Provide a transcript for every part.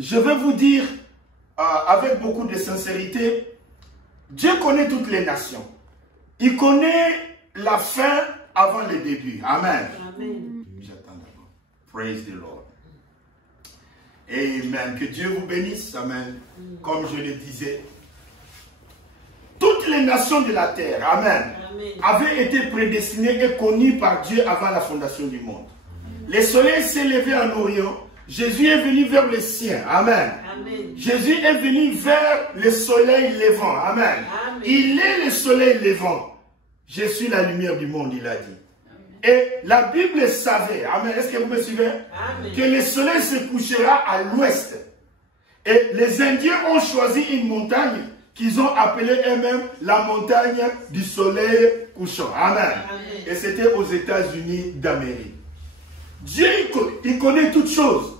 Je veux vous dire, avec beaucoup de sincérité, Dieu connaît toutes les nations. Il connaît la fin avant le début. Amen. Amen. J'attends d'abord. Praise the Lord. Amen. Que Dieu vous bénisse. Amen. Comme je le disais, toutes les nations de la terre, amen, avaient été prédestinées et connues par Dieu avant la fondation du monde. Le soleil s'est levé en Orient. Jésus est venu vers les siens. Amen. Amen. Jésus est venu vers le soleil levant. Amen. Amen. Il est le soleil levant. Je suis la lumière du monde, il a dit. Et la Bible savait, amen, est-ce que vous me suivez? Amen. Que le soleil se couchera à l'ouest. Et les Indiens ont choisi une montagne qu'ils ont appelée eux-mêmes la montagne du soleil couchant. Amen. Amen. Et c'était aux États-Unis d'Amérique. Dieu, il connaît toutes choses.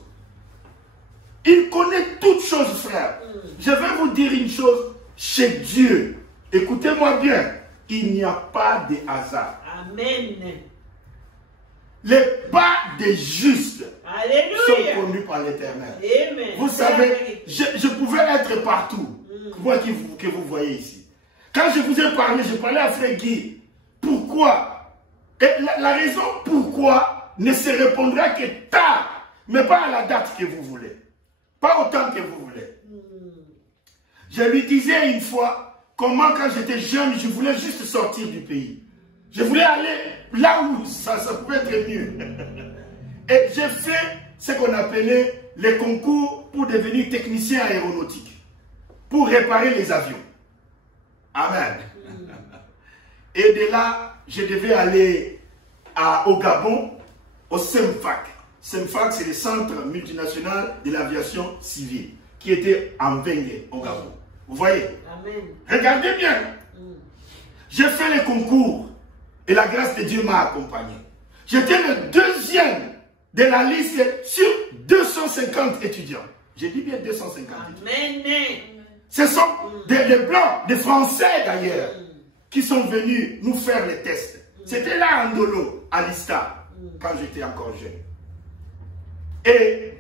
Il connaît toutes choses, frère. Je vais vous dire une chose. Chez Dieu, écoutez-moi bien, il n'y a pas de hasard. Amen. Les pas des justes Alléluia. sont connus par l'Éternel. Amen. Vous savez, je pouvais être partout. Moi que vous voyez ici. Quand je vous ai parlé, je parlais à Frère Guy. Pourquoi? Et la raison pourquoi ne se répondra que tard, mais pas à la date que vous voulez. Pas autant que vous voulez. Je lui disais une fois comment quand j'étais jeune, je voulais juste sortir du pays. Je voulais aller là où ça pouvait être mieux. Et j'ai fait ce qu'on appelait les concours pour devenir technicien aéronautique. Pour réparer les avions. Amen. Et de là, je devais aller au Gabon, au CEMFAC. CEMFAC, c'est le centre multinational de l'aviation civile, qui était en Vengue, au Gabon. Vous voyez? Amen. Regardez bien. J'ai fait les concours et la grâce de Dieu m'a accompagné. J'étais le deuxième de la liste sur 250 étudiants. J'ai dit bien 250 étudiants. Amen. Ce sont des Blancs, des Français d'ailleurs, qui sont venus nous faire les tests. C'était là en Ndolo, à l'ISTA, quand j'étais encore jeune. Et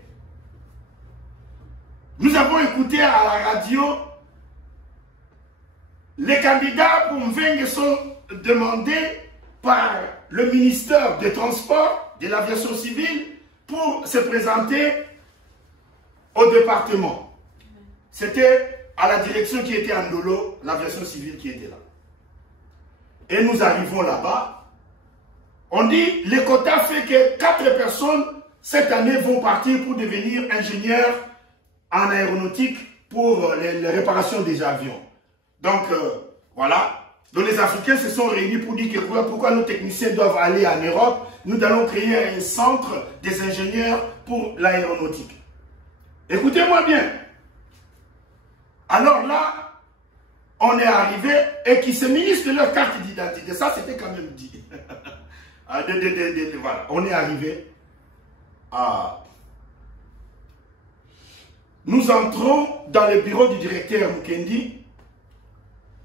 nous avons écouté à la radio, les candidats pour Mvengue sont demandés par le ministère des Transports, de l'Aviation civile, pour se présenter au département. C'était à la direction qui était en Ndolo, l'aviation civile qui était là. Et nous arrivons là-bas. On dit, le quota fait que 4 personnes, cette année, vont partir pour devenir ingénieurs en aéronautique pour les réparations des avions. Donc, voilà. Donc, les Africains se sont réunis pour dire que pourquoi nos techniciens doivent aller en Europe. Nous allons créer un centre des ingénieurs pour l'aéronautique. Écoutez-moi bien. Alors là, on est arrivé et qui se munissent de leur carte d'identité. Ça, c'était quand même dit. Voilà. On est arrivé à... Nous entrons dans le bureau du directeur Mukendi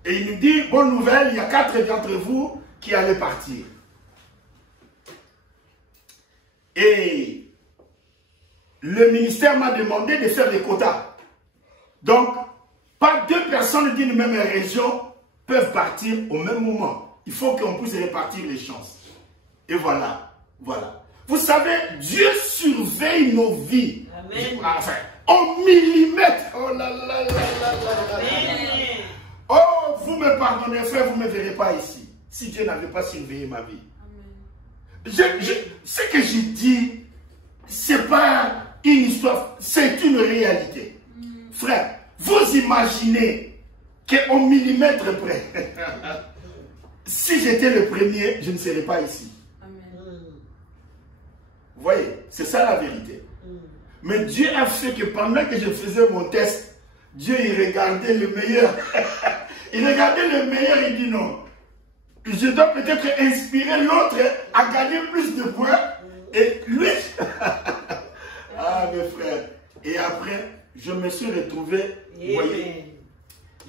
et il nous dit, bonne nouvelle, il y a 4 d'entre vous qui allaient partir. Et le ministère m'a demandé de faire des quotas. Donc, pas 2 personnes d'une même région peuvent partir au même moment. Il faut qu'on puisse répartir les chances. Et voilà, voilà. Vous savez, Dieu surveille nos vies. Amen. Enfin, au millimètre. Oh là là là là là. Amen. Oh, vous me pardonnez, frère, vous ne me verrez pas ici. Si Dieu n'avait pas surveillé ma vie. Ce que je dis, ce n'est pas une histoire, c'est une réalité. Frère, vous imaginez qu'au millimètre près, si j'étais le premier, je ne serais pas ici. Vous voyez, c'est ça la vérité. Mais Dieu a fait que pendant que je faisais mon test, Dieu il regardait le meilleur. Il regardait le meilleur, il dit non. Je dois peut-être inspirer l'autre à gagner plus de points. Et lui, ah mes frères. Et après, je me suis retrouvé, vous voyez,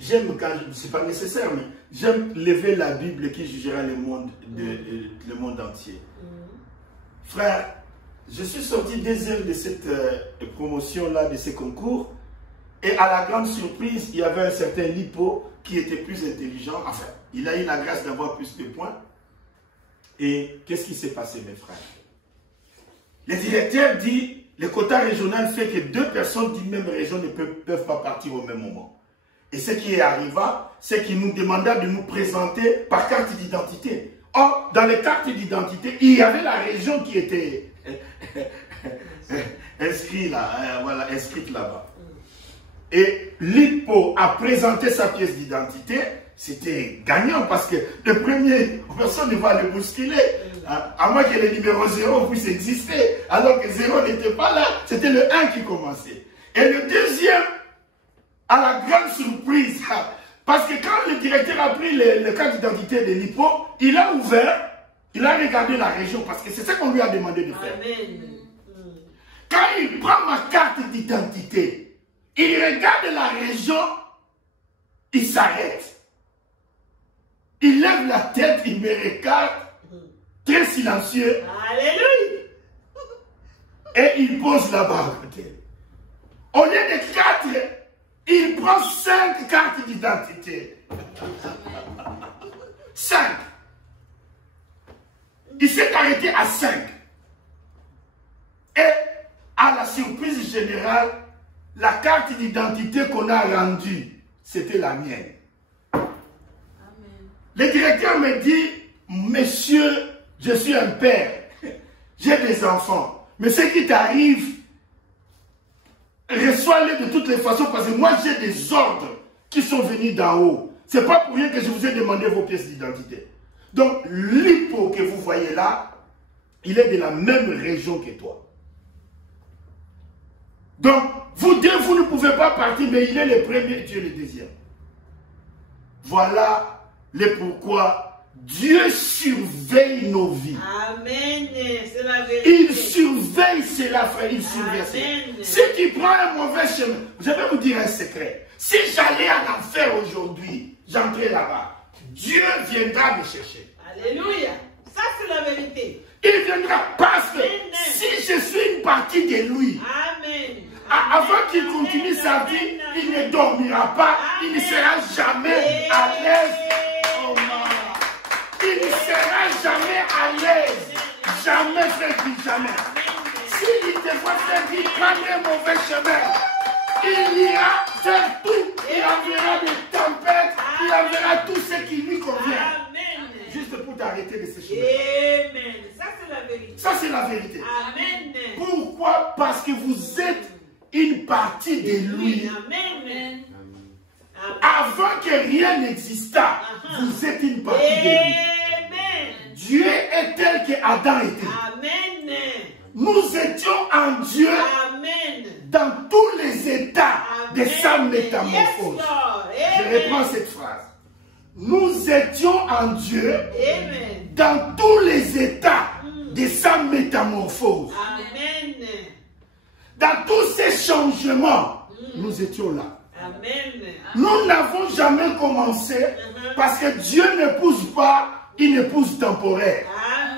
j'aime quand, c'est pas nécessaire, mais j'aime lever la Bible qui jugera le monde entier. Frère, je suis sorti deuxième de cette promotion-là, de ces concours. Et à la grande surprise, il y avait un certain Lipo qui était plus intelligent. Enfin, il a eu la grâce d'avoir plus de points. Et qu'est-ce qui s'est passé, mes frères? Le directeur dit, le quota régional fait que 2 personnes d'une même région ne peuvent pas partir au même moment. Et ce qui est arrivé, c'est qu'il nous demanda de nous présenter par carte d'identité. Or, dans les cartes d'identité, il y avait la région qui était inscrite là, voilà, inscrite là-bas. Et Lipo a présenté sa pièce d'identité. C'était gagnant parce que le premier, personne ne va le bousculer. À moins que le numéro 0 puisse exister. Alors que 0 n'était pas là. C'était le 1 qui commençait. Et le deuxième, à la grande surprise, parce que quand le directeur a pris le carte d'identité de Lipo, il a ouvert, il a regardé la région parce que c'est ce qu'on lui a demandé de faire. Amen. Quand il prend ma carte d'identité, il regarde la région, il s'arrête. Il lève la tête, il me regarde, très silencieux. Alléluia. Et il pose là-bas à côté. Au lieu de 4, il prend 5 cartes d'identité. 5. Il s'est arrêté à 5. Et à la surprise générale, la carte d'identité qu'on a rendue, c'était la mienne. Le directeur me dit, monsieur, je suis un père, j'ai des enfants, mais ce qui t'arrive, reçois-les de toutes les façons parce que moi j'ai des ordres qui sont venus d'en haut. Ce n'est pas pour rien que je vous ai demandé vos pièces d'identité. Donc, Lipo que vous voyez là, il est de la même région que toi. Donc, vous deux, vous ne pouvez pas partir, mais il est le premier et tu es le deuxième. Voilà le pourquoi Dieu surveille nos vies. Amen. C'est la vérité. Il surveille cela, frère. Il surveille cela. Si tu prends un mauvais chemin, je vais vous dire un secret. Si j'allais en enfer aujourd'hui, j'entrais là-bas. Dieu viendra me chercher. Alléluia. Ça, c'est la vérité. Il viendra parce que si je suis une partie de lui, Amen. avant qu'il continue sa vie, il ne dormira pas, il ne sera jamais à l'aise. Oh non. Il ne sera jamais à l'aise. Jamais, frère, jamais. S'il te voit faire dire, prendre un mauvais chemin, il ira faire tout. Il enverra des tempêtes, il enverra tout ce qui lui convient. Amen. Juste pour t'arrêter de ce chemin. Amen. Ça, c'est la vérité. Ça, c'est la vérité. Amen. Pourquoi? Parce que vous êtes une partie de lui. Amen. Avant que rien n'existât, vous êtes une partie de lui. Amen. Dieu est tel que Adam était. Amen. Nous étions en Dieu Amen. dans tous les états de sa métamorphose. Yes, Lord. Je reprends cette phrase. Nous étions en Dieu Amen. dans tous les états de sa métamorphose. Amen. Dans tous ces changements, nous étions là. Amen. Nous n'avons jamais commencé parce que Dieu n'épouse pas une épouse temporaire.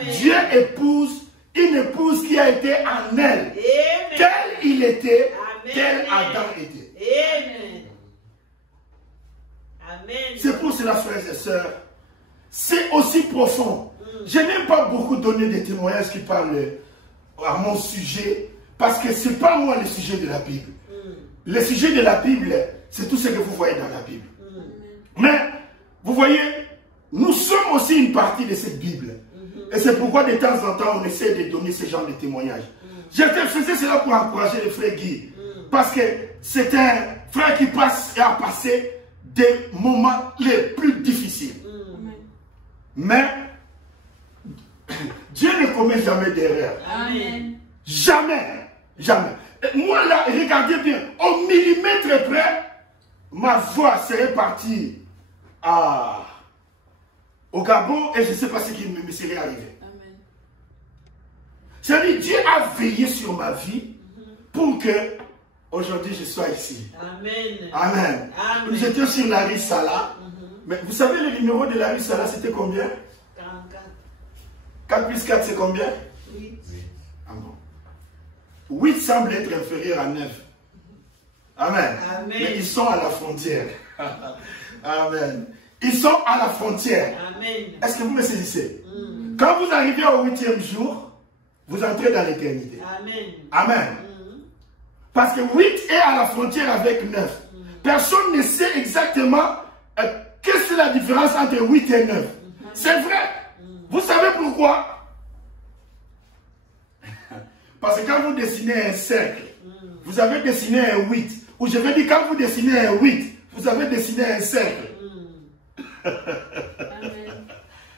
Amen. Dieu épouse une épouse qui a été en elle. Amen. Tel il était, Amen. tel Adam était. Amen. Amen. C'est pour cela, frères et sœurs, c'est aussi profond. Je n'aime pas beaucoup donner des témoignages qui parlent à mon sujet parce que ce n'est pas moi le sujet de la Bible. Le sujet de la Bible, c'est tout ce que vous voyez dans la Bible. Mais, vous voyez, nous sommes aussi une partie de cette Bible. Et c'est pourquoi de temps en temps, on essaie de donner ce genre de témoignages. Je faisais cela pour encourager le frère Guy. Parce que c'est un frère qui passe et a passé des moments les plus difficiles. Mais, Dieu ne commet jamais d'erreur. Amen. Jamais. Jamais. Moi là, regardez bien, au millimètre près, ma voix serait partie au Gabon et je ne sais pas ce qui me serait arrivé. C'est-à-dire, Dieu a veillé sur ma vie pour que aujourd'hui je sois ici. Amen. Amen. Amen. J'étais sur la rue Salah. Mais vous savez le numéro de la rue Salah, c'était combien? 44. 4 plus 4, c'est combien? 8. Ah bon. 8 semble être inférieur à 9. Amen. Amen. Mais ils sont à la frontière. Amen. Ils sont à la frontière. Amen. Est-ce que vous me saisissez? Quand vous arrivez au 8e jour, vous entrez dans l'éternité. Amen. Amen. Parce que 8 est à la frontière avec 9. Personne ne sait exactement qu'est-ce que la différence entre 8 et 9. C'est vrai. Vous savez pourquoi? Parce que quand vous dessinez un cercle, vous avez dessiné un 8. Ou je veux dire, quand vous dessinez un 8, vous avez dessiné un cercle. Amen.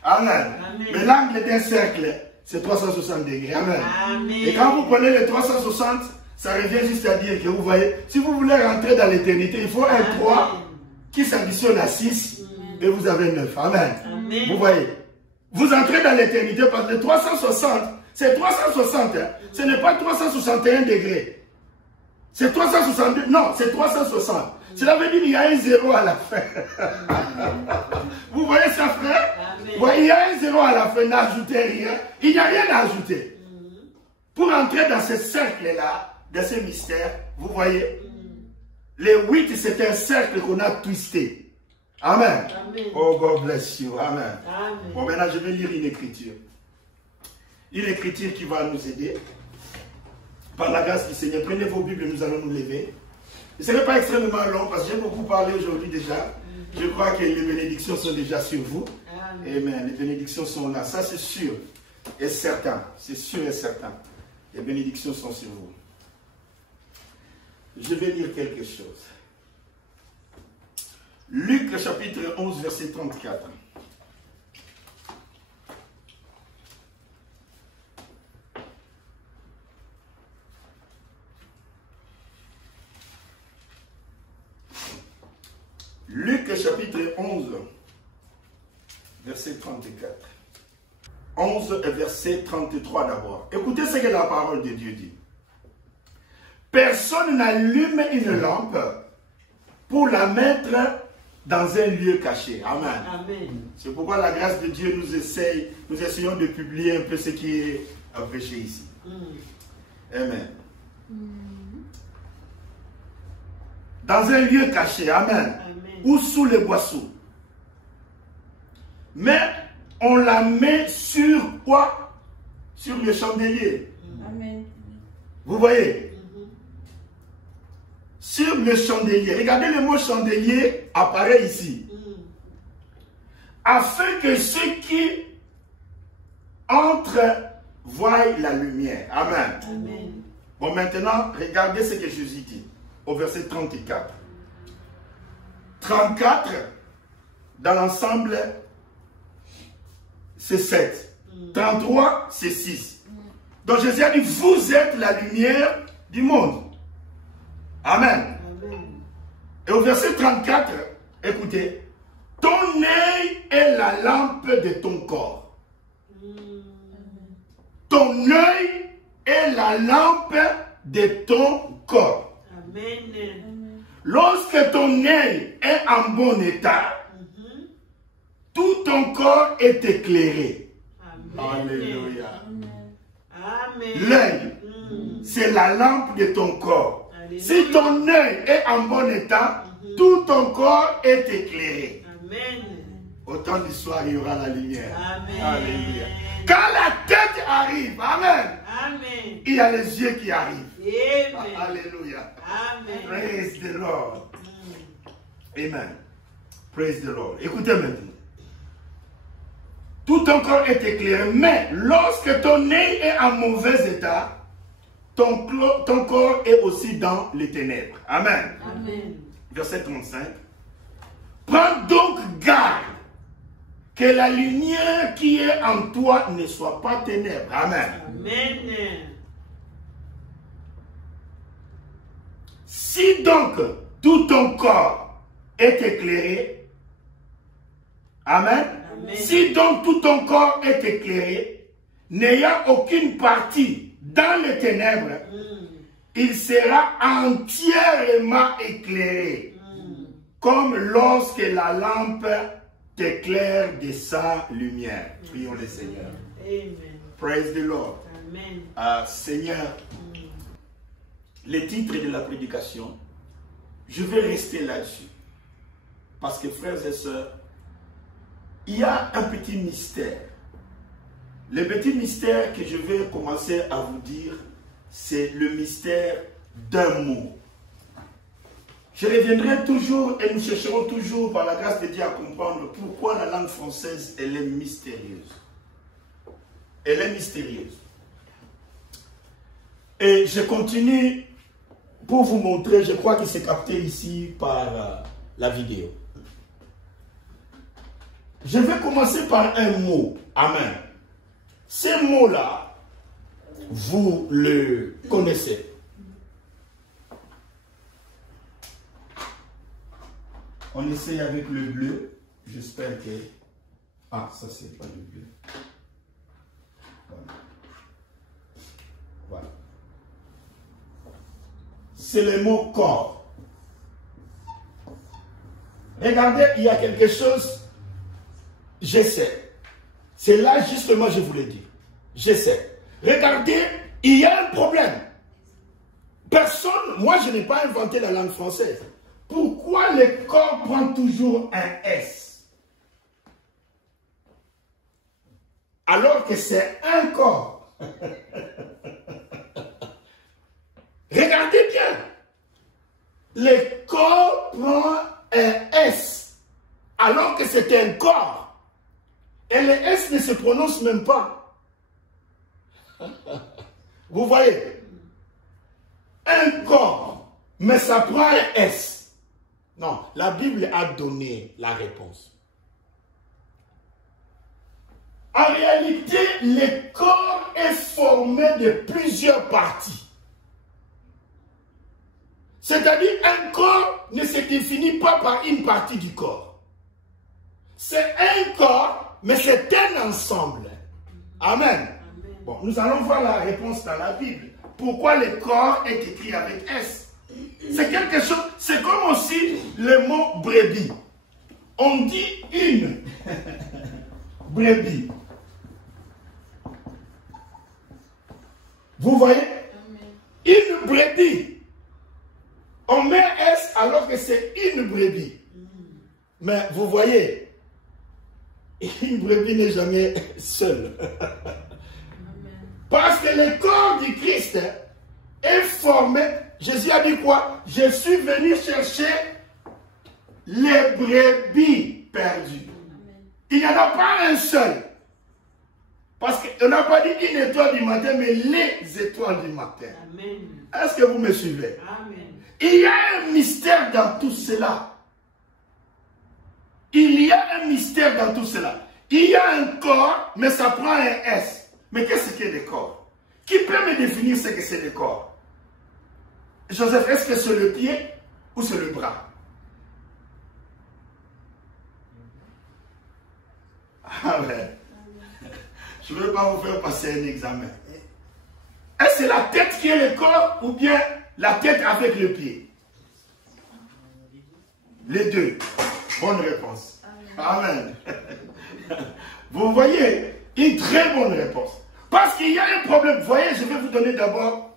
Amen. Amen. Mais l'angle d'un cercle, c'est 360 degrés. Amen. Amen. Et quand vous prenez les 360, ça revient juste à dire que vous voyez, si vous voulez rentrer dans l'éternité, il faut un 3 qui s'additionne à 6 et vous avez 9. Amen. Amen. Vous voyez, vous entrez dans l'éternité parce que 360, c'est 360. Hein. Ce n'est pas 361 degrés. C'est 362. Non, c'est 360. Cela veut dire qu'il y a un 0 à la fin. Vous voyez ça, frère? Amen. Vous voyez, il y a un 0 à la fin. N'ajoutez rien. Il n'y a rien à ajouter. Pour entrer dans ce cercle-là, dans ce mystère, vous voyez, les 8, c'est un cercle qu'on a twisté. Amen. Amen. Oh, God bless you. Amen. Amen. Bon, maintenant, je vais lire une écriture. Une écriture qui va nous aider. Par la grâce du Seigneur. Prenez vos Bibles, nous allons nous lever. Ce n'est pas extrêmement long parce que j'ai beaucoup parlé aujourd'hui déjà. Je crois que les bénédictions sont déjà sur vous. Amen. Amen. Les bénédictions sont là. Ça, c'est sûr et certain. C'est sûr et certain. Les bénédictions sont sur vous. Je vais lire quelque chose. Luc, chapitre 11, verset 34. Luc, chapitre 11, verset 34. 11, verset 33 d'abord. Écoutez ce que la parole de Dieu dit. Personne n'allume une lampe pour la mettre dans un lieu caché. Amen. Amen. C'est pourquoi la grâce de Dieu nous essayons de publier un peu ce qui est prêché ici. Amen. Dans un lieu caché. Amen. Amen. Ou sous les boisseaux. Mais on la met sur quoi? Sur le chandelier. Amen. Vous voyez? Sur le chandelier. Regardez le mot chandelier apparaît ici. Afin que ceux qui entrent voient la lumière. Amen. Amen. Bon, maintenant, regardez ce que Jésus dit au verset 34. 34, dans l'ensemble, c'est 7. 33, c'est 6. Donc Jésus a dit, vous êtes la lumière du monde. Amen. Amen. Et au verset 34, écoutez, ton œil est la lampe de ton corps. Ton œil est la lampe de ton corps. Amen. Lorsque ton œil est en bon état, tout ton corps est éclairé. Amen. Alléluia. Amen. L'œil, c'est la lampe de ton corps. Alléluia. Si ton œil est en bon état, tout ton corps est éclairé. Amen. Au temps du soir, il y aura la lumière. Amen. Alléluia. Quand la tête arrive, amen, Amen. il y a les yeux qui arrivent. Amen. Alléluia. Amen. Praise the Lord. Amen. Praise the Lord. Écoutez maintenant. Tout ton corps est éclairé, mais lorsque ton œil est en mauvais état, ton corps est aussi dans les ténèbres. Amen. Amen. Verset 35. Prends donc garde que la lumière qui est en toi ne soit pas ténèbres. Amen. Amen. Si donc tout ton corps est éclairé, amen. Amen. Si donc tout ton corps est éclairé, n'ayant aucune partie dans les ténèbres, il sera entièrement éclairé, comme lorsque la lampe t'éclaire de sa lumière. Prions le Seigneur. Amen. Praise the Lord. Amen. Seigneur, les titres de la prédication, je vais rester là-dessus. Parce que frères et sœurs, il y a un petit mystère. Le petit mystère que je vais commencer à vous dire, c'est le mystère d'un mot. Je reviendrai toujours et nous chercherons toujours par la grâce de Dieu à comprendre pourquoi la langue française, elle est mystérieuse. Elle est mystérieuse. Et je continue pour vous montrer, je crois que c'est capté ici par la vidéo. Je vais commencer par un mot. Amen. Ce mot-là, vous le connaissez. On essaye avec le bleu. J'espère que... Ah, ça c'est pas le bleu. Voilà. Voilà. C'est le mot corps. Regardez, il y a quelque chose, je sais. C'est là justement, je vous le dis. Je sais. Regardez, il y a un problème. Personne, moi je n'ai pas inventé la langue française. Pourquoi le corps prend toujours un S? Alors que c'est un corps. Regardez bien. Le corps prend un S. Alors que c'est un corps. Et le S ne se prononce même pas. Vous voyez? Un corps. Mais ça prend un S. Non, la Bible a donné la réponse. En réalité, le corps est formé de plusieurs parties. C'est-à-dire, un corps ne se définit pas par une partie du corps. C'est un corps, mais c'est un ensemble. Amen. Amen. Bon, nous allons voir la réponse dans la Bible. Pourquoi le corps est écrit avec S? C'est quelque chose, c'est comme aussi le mot brebis. On dit une brebis. Vous voyez? Une brebis. On met S alors que c'est une brebis. Mais vous voyez, une brebis n'est jamais seule. Parce que le corps du Christ est formé. Jésus a dit quoi? Je suis venu chercher les brebis perdues. Il n'y en a pas un seul. Parce qu'on n'a pas dit une étoile du matin, mais les étoiles du matin. Est-ce que vous me suivez? Amen. Il y a un mystère dans tout cela. Il y a un mystère dans tout cela. Il y a un corps, mais ça prend un S. Mais qu'est-ce que le corps? Qui peut me définir ce que c'est le corps? Joseph, est-ce que c'est le pied ou c'est le bras? Ah ouais. Je ne veux pas vous faire passer un examen. Est-ce que c'est la tête qui est le corps ou bien la tête avec le pied? Les deux. Bonne réponse. Amen. Vous voyez, une très bonne réponse. Parce qu'il y a un problème. Vous voyez, je vais vous donner d'abord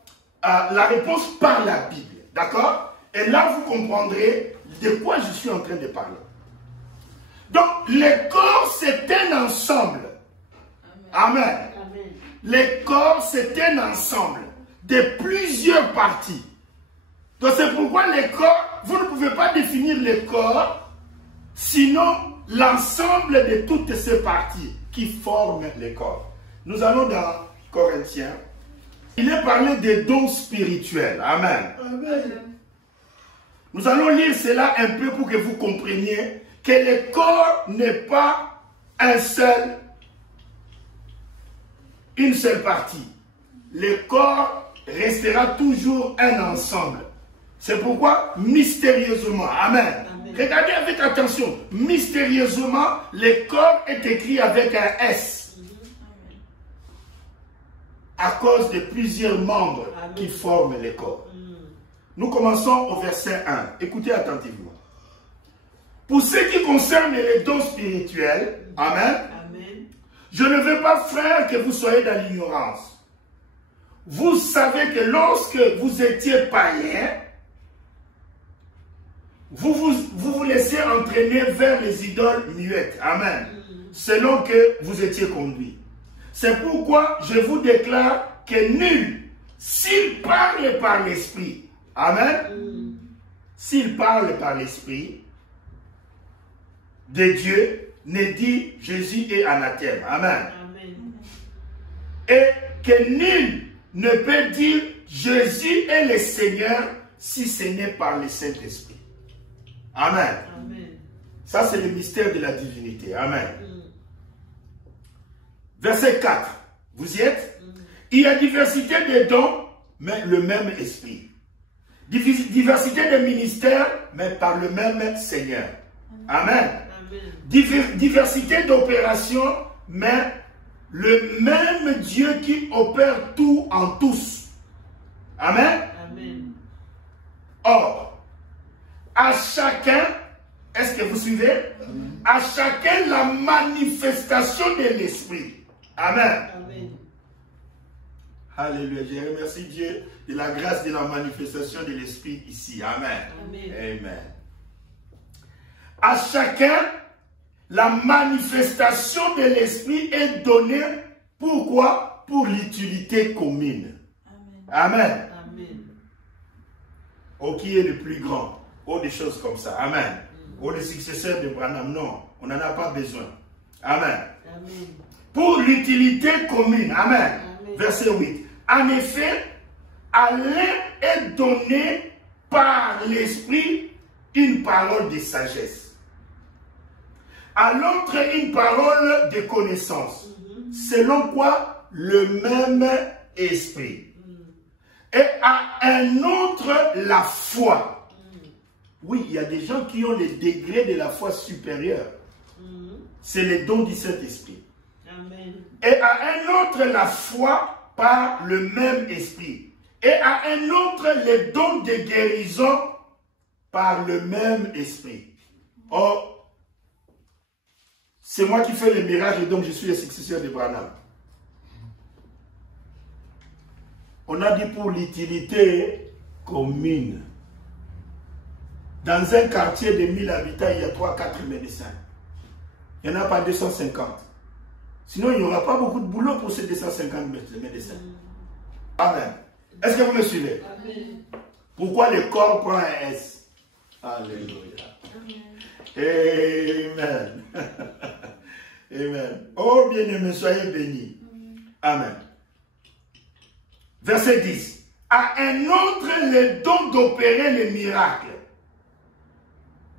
la réponse par la Bible. D'accord? Et là, vous comprendrez de quoi je suis en train de parler. Donc, le corps, c'est un ensemble. Amen. Amen. Le corps, c'est un ensemble de plusieurs parties. Donc, c'est pourquoi le corps, vous ne pouvez pas définir le corps, sinon l'ensemble de toutes ces parties qui forment le corps. Nous allons dans Corinthiens. Il est parlé des dons spirituels. Amen. Amen. Nous allons lire cela un peu pour que vous compreniez que le corps n'est pas une seule partie. Le corps restera toujours un ensemble. C'est pourquoi, mystérieusement, amen. Amen. Regardez avec attention, mystérieusement, le corps est écrit avec un S. À cause de plusieurs membres qui forment le corps. Nous commençons au verset 1. Écoutez attentivement. Pour ce qui concerne les dons spirituels, amen, amen. Je ne veux pas, frère, que vous soyez dans l'ignorance. vous savez que lorsque vous étiez païen, vous vous laissez entraîner vers les idoles muettes. Amen. Selon que vous étiez conduit. C'est pourquoi je vous déclare que nul, s'il parle par l'Esprit, amen, s'il parle par l'Esprit de Dieu, ne dit Jésus est anathème. Amen. Amen. Et que nul ne peut dire Jésus est le Seigneur si ce n'est par le Saint-Esprit. Amen. Amen. Ça, c'est le mystère de la divinité. Amen. Verset 4. Vous y êtes? Il y a diversité de dons, mais le même esprit. Diversité de ministères, mais par le même Seigneur. Amen. Diversité d'opérations, mais le même Dieu qui opère tout en tous. Amen. Amen. Or, à chacun, est-ce que vous suivez? À chacun la manifestation de l'Esprit. Amen. Amen. Alléluia. Je remercie Dieu de la grâce de la manifestation de l'Esprit ici. Amen. Amen. Amen. À chacun, la manifestation de l'Esprit est donnée. Pourquoi? Pour l'utilité commune. Amen. Amen. Amen. Oh, qui est le plus grand? Oh, des choses comme ça. Amen. Oh, le successeur de Branham. Non, on n'en a pas besoin. Amen. Amen. Pour l'utilité commune. Amen. Amen. Verset 8. En effet, à l'un est donné par l'Esprit une parole de sagesse. À l'autre, une parole de connaissance. Selon quoi? Le même esprit. Et à un autre, la foi. Oui, il y a des gens qui ont les degrés de la foi supérieure. C'est les dons du Saint-Esprit. Amen. Et à un autre, la foi par le même esprit. Et à un autre, les dons de guérison par le même esprit. Or, c'est moi qui fais les miracles et donc je suis le successeur de Branham. On a dit pour l'utilité commune. Dans un quartier de 1000 habitants, il y a 3-4 médecins. Il n'y en a pas 250. Sinon, il n'y aura pas beaucoup de boulot pour ces 250 médecins. Amen. Est-ce que vous me suivez? Amen. Pourquoi le corps prend un S? Alléluia. Amen. Amen. Oh bien-aimé, soyez bénis. Amen. Verset 10. À un autre, le don d'opérer les miracles.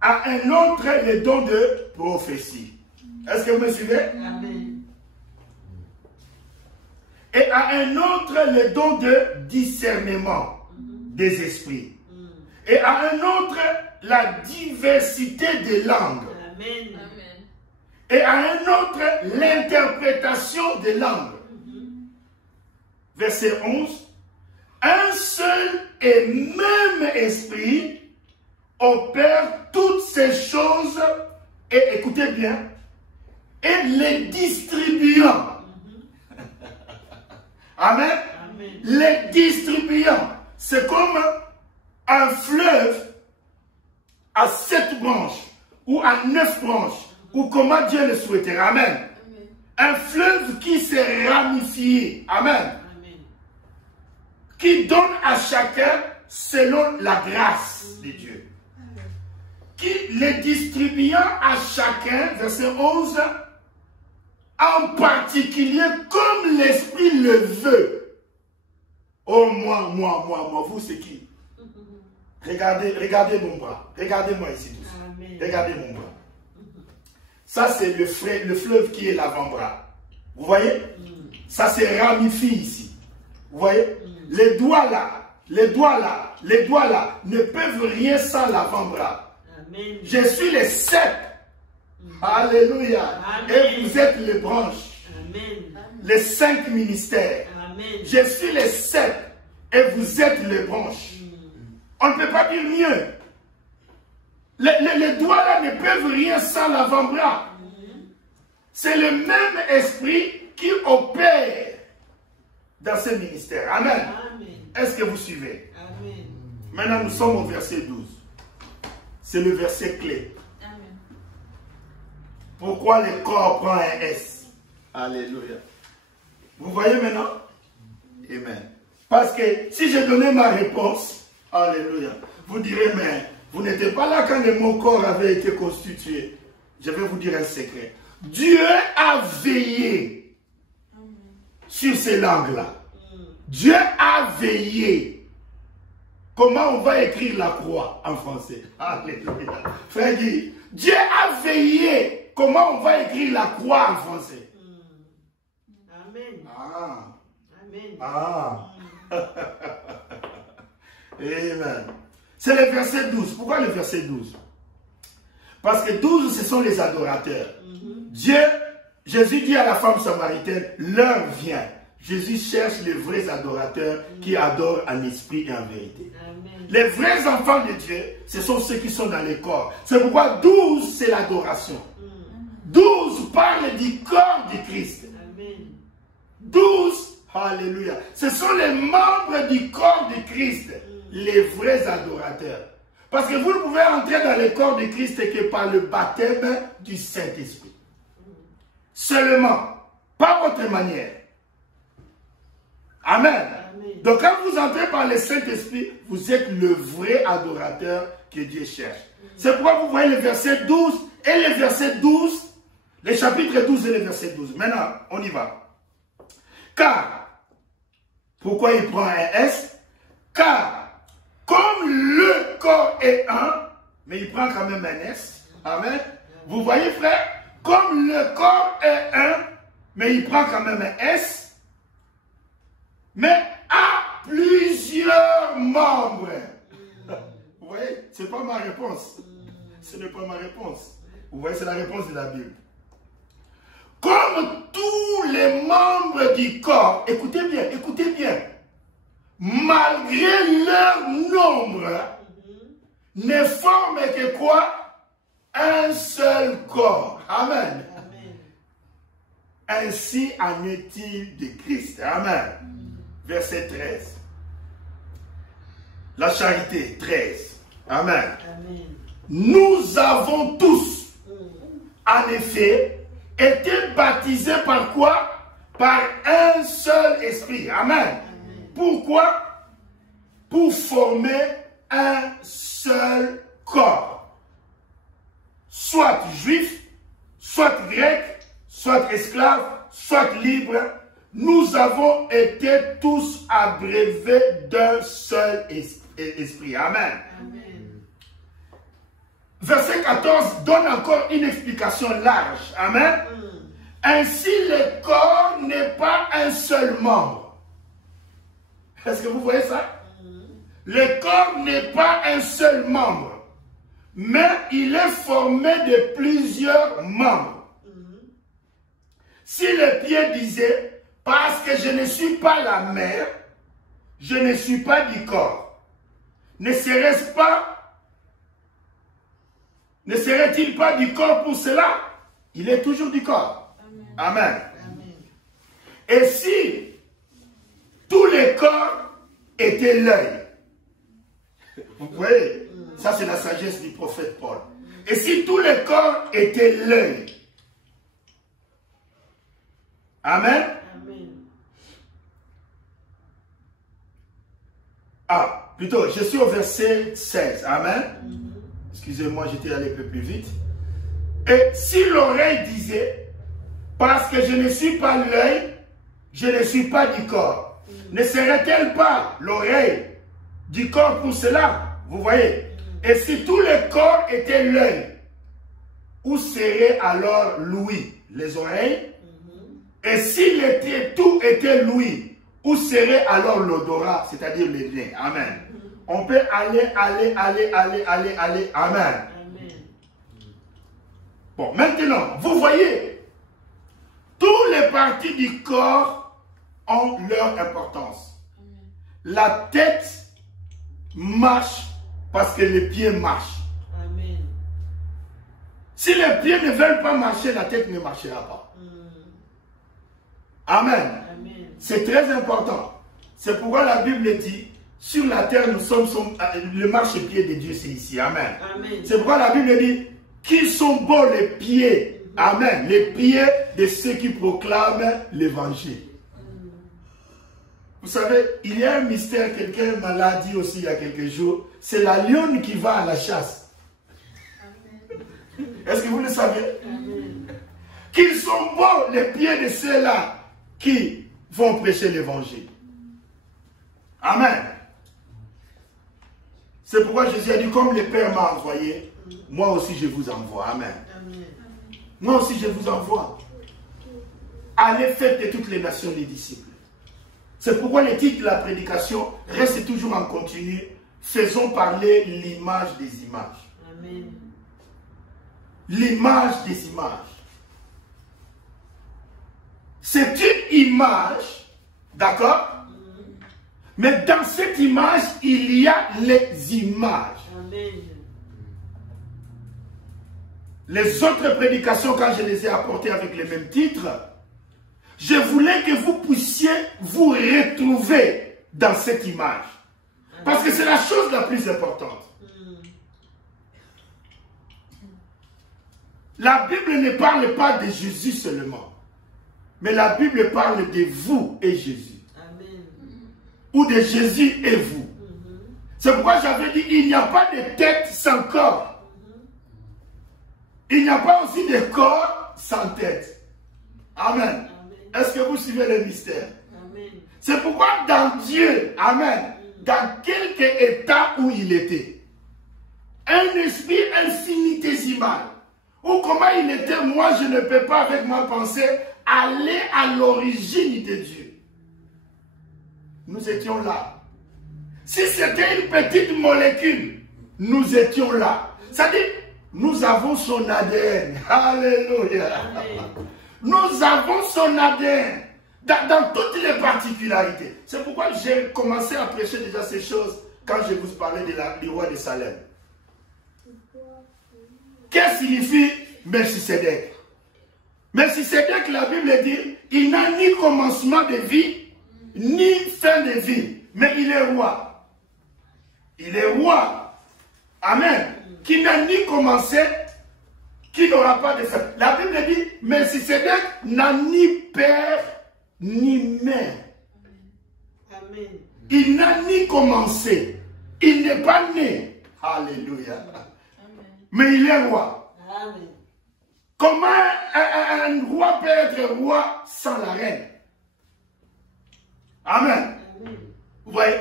À un autre, le don de prophétie. Est-ce que vous me suivez? Amen. Et à un autre, le don de discernement des esprits. Et à un autre, la diversité des langues. Amen. Et à un autre, l'interprétation des langues. Verset 11. Un seul et même esprit opère toutes ces choses, et écoutez bien, et les distribuant. Amen. Amen. Les distribuant. C'est comme un fleuve à 7 branches ou à 9 branches, ou comment Dieu le souhaiterait. Amen. Un fleuve qui s'est ramifié. Amen. Amen. Qui donne à chacun selon la grâce de Dieu. Qui les distribuant à chacun, verset 11, en particulier comme l'Esprit le veut. Oh, moi, vous c'est qui? Regardez mon bras. Regardez-moi ici tous. Amen. Regardez mon bras. Ça c'est le fleuve qui est l'avant-bras. Vous voyez? Ça se ramifie ici. Vous voyez? Les doigts là ne peuvent rien sans l'avant-bras. Amen. Je suis les 7. Alléluia. Amen. Et vous êtes les branches. Amen. Les 5 ministères. Amen. Je suis les 7. Et vous êtes les branches. On ne peut pas dire mieux. Les doigts là ne peuvent rien sans l'avant-bras. C'est le même esprit qui opère dans ce ministère. Amen. Amen. Est-ce que vous suivez? Amen. Maintenant, nous sommes au verset 12. C'est le verset clé. Amen. Pourquoi le corps prend un S? Alléluia. Vous voyez maintenant? Amen. Parce que si j'ai donné ma réponse, alléluia, vous direz, mais vous n'étiez pas là quand le mot corps avait été constitué. Je vais vous dire un secret. Dieu a veillé sur ces langues-là. Dieu a veillé. Comment on va écrire la croix en français? Alléluia. Frère Guy, Dieu a veillé. Comment on va écrire la croix en français? Amen. Ah. Amen. Ah. Amen. C'est le verset 12. Pourquoi le verset 12? Parce que 12, ce sont les adorateurs. Dieu, Jésus dit à la femme samaritaine, l'heure vient. Jésus cherche les vrais adorateurs qui adorent en esprit et en vérité. Amen. Les vrais enfants de Dieu, ce sont ceux qui sont dans les corps. C'est pourquoi 12, c'est l'adoration. 12 parle du corps du Christ. Amen. 12, alléluia. Ce sont les membres du corps du Christ, les vrais adorateurs. Parce que vous ne pouvez entrer dans le corps du Christ que par le baptême du Saint-Esprit. Seulement, pas autre manière. Amen. Amen. Donc quand vous entrez par le Saint-Esprit, vous êtes le vrai adorateur que Dieu cherche. C'est pourquoi vous voyez le verset 12 et le verset 12, le chapitre 12 et le verset 12. Maintenant, on y va. Car, pourquoi il prend un S? Car, comme le corps est un, mais il prend quand même un S. Amen. Vous voyez, frère? Comme le corps est un, mais il prend quand même un S, mais a plusieurs membres. Vous voyez? Ce n'est pas ma réponse. Ce n'est pas ma réponse. Vous voyez, c'est la réponse de la Bible. Comme tous les membres du corps, écoutez bien, malgré leur nombre, ne forment que quoi? Un seul corps. Amen. Amen. Ainsi en est-il de Christ. Amen. Verset 13. La charité, 13. Amen. Amen. Nous avons tous, en effet, été baptisés par quoi? Par un seul esprit. Amen. Pourquoi? Pour former un seul corps. Soit juif, soit grec, soit esclave, soit libre, nous avons été tous abreuvés d'un seul esprit. Amen. Amen. Verset 14 donne encore une explication large. Amen. Ainsi, le corps n'est pas un seul membre. Est-ce que vous voyez ça? Le corps n'est pas un seul membre, mais il est formé de plusieurs membres. Si le pied disait, parce que je ne suis pas la mère, je ne suis pas du corps, ne serait-il pas du corps pour cela? Il est toujours du corps. Amen. Amen. Amen. Et si tous les corps étaient l'œil, vous voyez, ça c'est la sagesse du prophète Paul. Et si tous les corps étaient l'œil, amen. Amen. Ah, plutôt, je suis au verset 16. Amen. Excusez-moi, j'étais allé un peu plus vite. Et si l'oreille disait, parce que je ne suis pas l'œil, je ne suis pas du corps, ne serait-elle pas l'oreille du corps pour cela? Vous voyez? Et si tous les corps étaient l'œil, où serait alors l'ouïe? Les oreilles? Et si tout était l'ouïe, où serait alors l'odorat, c'est-à-dire les liens? Amen. On peut aller. Amen. Amen. Bon, maintenant, vous voyez, tous les parties du corps ont leur importance. La tête marche parce que les pieds marchent. Amen. Si les pieds ne veulent pas marcher, la tête ne marchera pas. Amen. Amen. C'est très important. C'est pourquoi la Bible dit, sur la terre, nous sommes le marchepied de Dieu, c'est ici. Amen. C'est pourquoi la Bible dit, qu'ils sont beaux les pieds. Amen. Les pieds de ceux qui proclament l'évangile. Vous savez, il y a un mystère, quelqu'un m'a l'a dit aussi il y a quelques jours, c'est la lionne qui va à la chasse. Est-ce que vous le savez? Qu'ils sont beaux les pieds de ceux-là qui vont prêcher l'évangile. Amen. C'est pourquoi Jésus a dit, comme le Père m'a envoyé, moi aussi je vous envoie. Amen. Moi aussi je vous envoie. Allez, faites de toutes les nations les disciples. C'est pourquoi le titre de la prédication reste toujours en continu. Faisons parler l'image des images. Amen. L'image des images. C'est une image, d'accord? Mais dans cette image, il y a les images. Amen. Les autres prédications, quand je les ai apportées avec les mêmes titres, je voulais que vous puissiez vous retrouver dans cette image. Parce que c'est la chose la plus importante. La Bible ne parle pas de Jésus seulement. Mais la Bible parle de vous et Jésus. Amen. Ou de Jésus et vous. C'est pourquoi j'avais dit, il n'y a pas de tête sans corps. Il n'y a pas aussi de corps sans tête. Amen. Est-ce que vous suivez le mystère? C'est pourquoi dans Dieu, amen, dans quelque état où il était, un esprit infinitésimal, ou comment il était, moi je ne peux pas avec ma pensée aller à l'origine de Dieu. Nous étions là. Si c'était une petite molécule, nous étions là. C'est-à-dire, nous avons son ADN. Alléluia. Nous avons son ADN dans toutes les particularités. C'est pourquoi j'ai commencé à prêcher déjà ces choses quand je vous parlais du roi de Salem. Qu'est-ce que signifie Melchisédek? Melchisédek, la Bible dit, il n'a ni commencement de vie, ni fin de vie, mais il est roi. Il est roi. Amen. Qui n'a ni commencé, qui n'aura pas de fin. La Bible dit, Melchisédek n'a ni père, ni mère. Amen. Il n'a ni commencé. Il n'est pas né. Alléluia. Mais il est roi. Amen. Comment un roi peut être roi sans la reine? Amen. Vous voyez?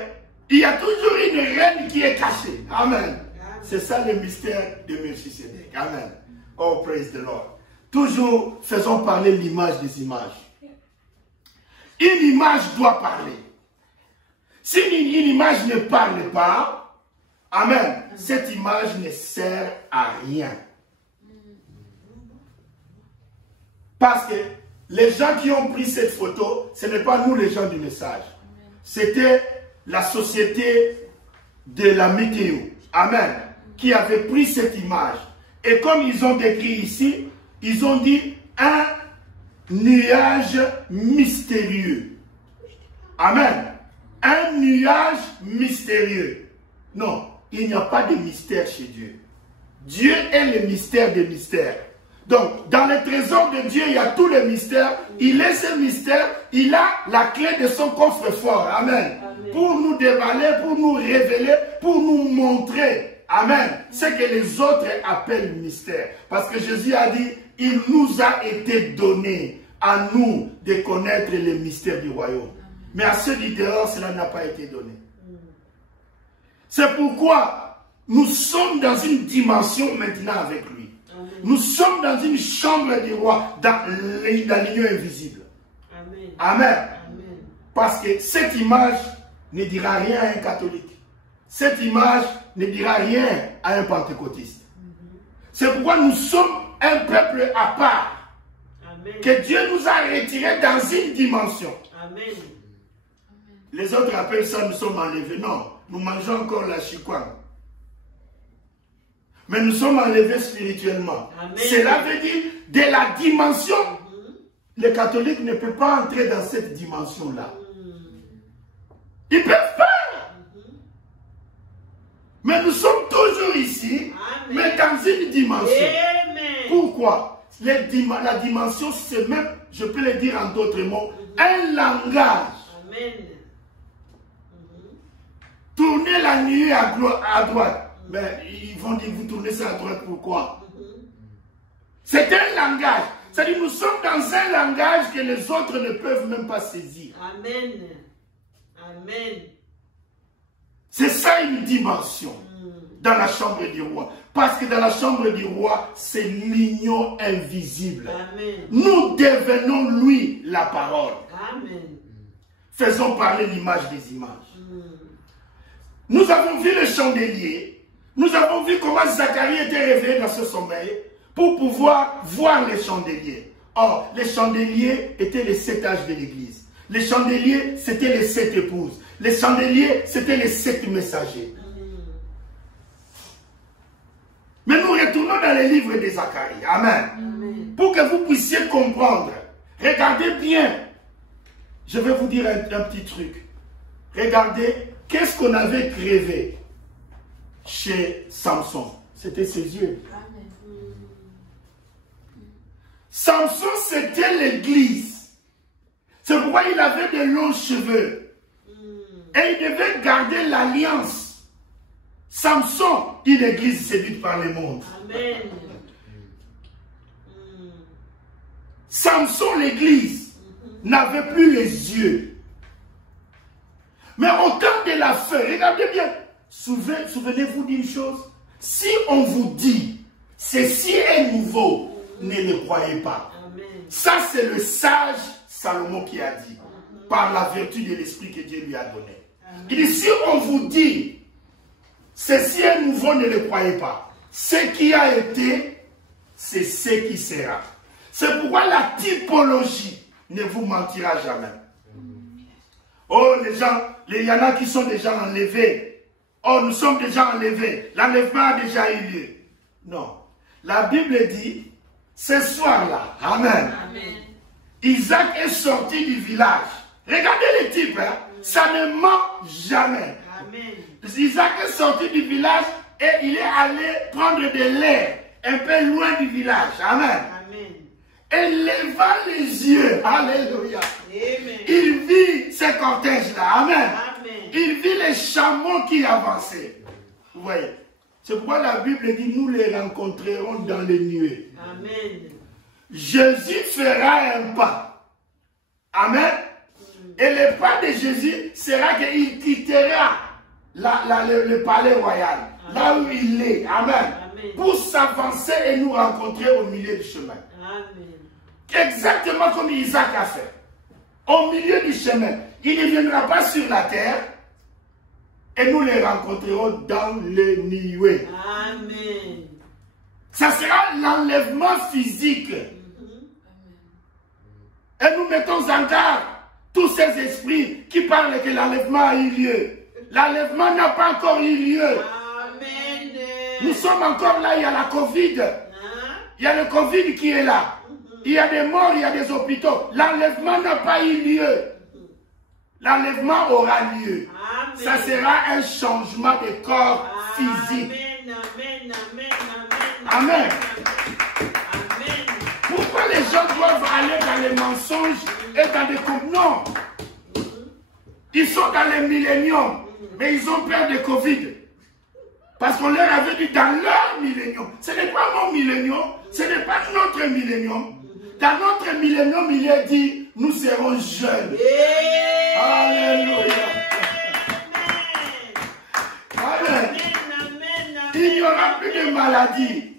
Il y a toujours une reine qui est cachée. Amen. C'est ça le mystère de Melchisédek. Amen. Oh, praise the Lord. Toujours faisons parler l'image des images. Une image doit parler. Si une image ne parle pas, amen, cette image ne sert à rien. Parce que les gens qui ont pris cette photo, ce n'est pas nous les gens du message. C'était la société de la météo, amen, qui avait pris cette image. Et comme ils ont décrit ici, ils ont dit un nuage mystérieux. Amen. Un nuage mystérieux. Non, il n'y a pas de mystère chez Dieu. Dieu est le mystère des mystères. Donc, dans les trésors de Dieu, il y a tous les mystères. Il est ce mystère. Il a la clé de son coffre-fort. Amen. Amen. Pour nous déballer, pour nous révéler, pour nous montrer. Amen. Ce que les autres appellent mystère. Parce que Jésus a dit, il nous a été donné à nous de connaître les mystères du royaume. Mais à ceux du dehors, cela n'a pas été donné. C'est pourquoi nous sommes dans une dimension maintenant avec lui. Nous sommes dans une chambre du roi, dans l'union invisible. Amen. Amen. Amen. Parce que cette image ne dira rien à un catholique. Cette image ne dira rien à un pentecôtiste. C'est pourquoi nous sommes un peuple à part. Amen. Que Dieu nous a retirés dans une dimension. Amen. Les autres appellent ça, nous sommes enlevés. Non, nous mangeons encore la chikwang. Mais nous sommes enlevés spirituellement. Amen. Cela veut dire de la dimension les catholiques ne peuvent pas entrer dans cette dimension-là. Ils ne peuvent pas. Mais nous sommes toujours ici, mais dans une dimension. Pourquoi? La dimension, c'est même, je peux le dire en d'autres mots, un langage. Tournez la nuit à droite. Mais ils vont dire, vous tournez ça à droite, pourquoi? C'est un langage. C'est-à-dire, nous sommes dans un langage que les autres ne peuvent même pas saisir. Amen. Amen. C'est ça une dimension dans la chambre du roi. Parce que dans la chambre du roi, c'est l'union invisible. Amen. Nous devenons lui la parole. Amen. Faisons parler l'image des images. Nous avons vu le chandelier. Nous avons vu comment Zacharie était réveillé dans ce sommeil pour pouvoir voir les chandeliers. Or, les chandeliers étaient les 7 âges de l'église. Les chandeliers, c'était les 7 épouses. Les chandeliers, c'était les 7 messagers. Mais nous retournons dans les livres de Zacharie. Amen. Amen. Pour que vous puissiez comprendre. Regardez bien. Je vais vous dire un petit truc. Regardez, qu'est-ce qu'on avait créé chez Samson? C'était ses yeux. Samson, c'était l'église. C'est pourquoi il avait de longs cheveux. Et il devait garder l'alliance. Samson, une église séduite par le monde. Amen. Samson, l'église, n'avait plus les yeux. Mais au temps de la fin, regardez bien, souvenez-vous d'une chose. Si on vous dit, ceci est nouveau, ne le croyez pas. Amen. Ça, c'est le sage Salomon qui a dit, par la vertu de l'esprit que Dieu lui a donné. Il dit, si on vous dit, ceci est nouveau, ne le croyez pas. Ce qui a été, c'est ce qui sera. C'est pourquoi la typologie ne vous mentira jamais. Oh, les gens, il y en a qui sont déjà enlevés. Oh, nous sommes déjà enlevés. L'enlèvement a déjà eu lieu. Non. La Bible dit, ce soir-là, amen. Amen. Isaac est sorti du village. Regardez les types, hein? Ça ne ment jamais. Amen. Isaac est sorti du village et il est allé prendre de l'air un peu loin du village. Amen. Amen. Et levant les yeux, alléluia, Amen. il vit ces cortèges-là. Amen. Amen. Il vit les chameaux qui avançaient. Vous voyez. C'est pourquoi la Bible dit, nous les rencontrerons dans les nuées. Amen. Jésus fera un pas. Amen. Et le pas de Jésus sera qu'il quittera le palais royal, là où il est. Amen. Amen. Pour s'avancer et nous rencontrer au milieu du chemin. Amen. Exactement comme Isaac a fait. Au milieu du chemin. Il ne viendra pas sur la terre. Et nous les rencontrerons dans les nuées. Amen. Ça sera l'enlèvement physique. Et nous mettons en garde tous ces esprits qui parlent que l'enlèvement a eu lieu. L'enlèvement n'a pas encore eu lieu. Amen. Nous sommes encore là, il y a la Covid. Il y a le Covid qui est là. Il y a des morts, il y a des hôpitaux. L'enlèvement n'a pas eu lieu. L'enlèvement aura lieu. Amen. Ça sera un changement de corps physique. Amen. Amen. Amen. Amen. Pourquoi les gens doivent aller dans les mensonges et dans des coups? Non. Ils sont dans les milléniums, mais ils ont peur de Covid. Parce qu'on leur avait dit dans leur millénium. Ce n'est pas mon millénium, ce n'est pas notre millénium. Dans notre millénium, il est dit, nous serons jeunes. Alléluia. Amen. Il n'y aura plus de maladie.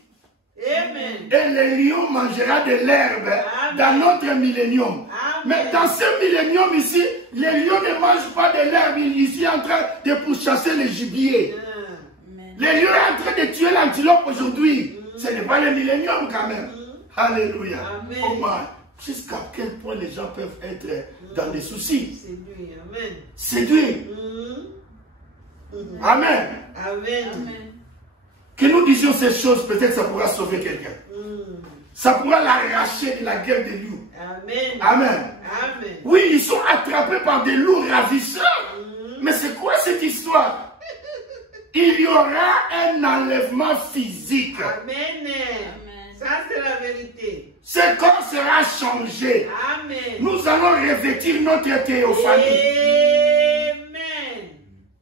Amen. Et les lions mangeront de l'herbe dans notre millénium. Mais dans ce millénium ici, les lions ne mangent pas de l'herbe. Ils sont en train de pourchasser les gibiers. Les lions sont en train de tuer l'antilope aujourd'hui. Ce n'est pas le millénium quand même. Alléluia. Oh my. Jusqu'à quel point les gens peuvent être dans des soucis. Séduit. Amen. Séduits. Amen. Amen. Que nous disions ces choses, peut-être ça pourra sauver quelqu'un. ça pourra l'arracher de la guerre des loups. Amen. Amen. Amen. Oui, ils sont attrapés par des loups ravisseurs. Mais c'est quoi cette histoire? Il y aura un enlèvement physique. Amen. Ça, c'est la vérité. Ce corps sera changé. Amen. Nous allons revêtir notre théophanie. Amen.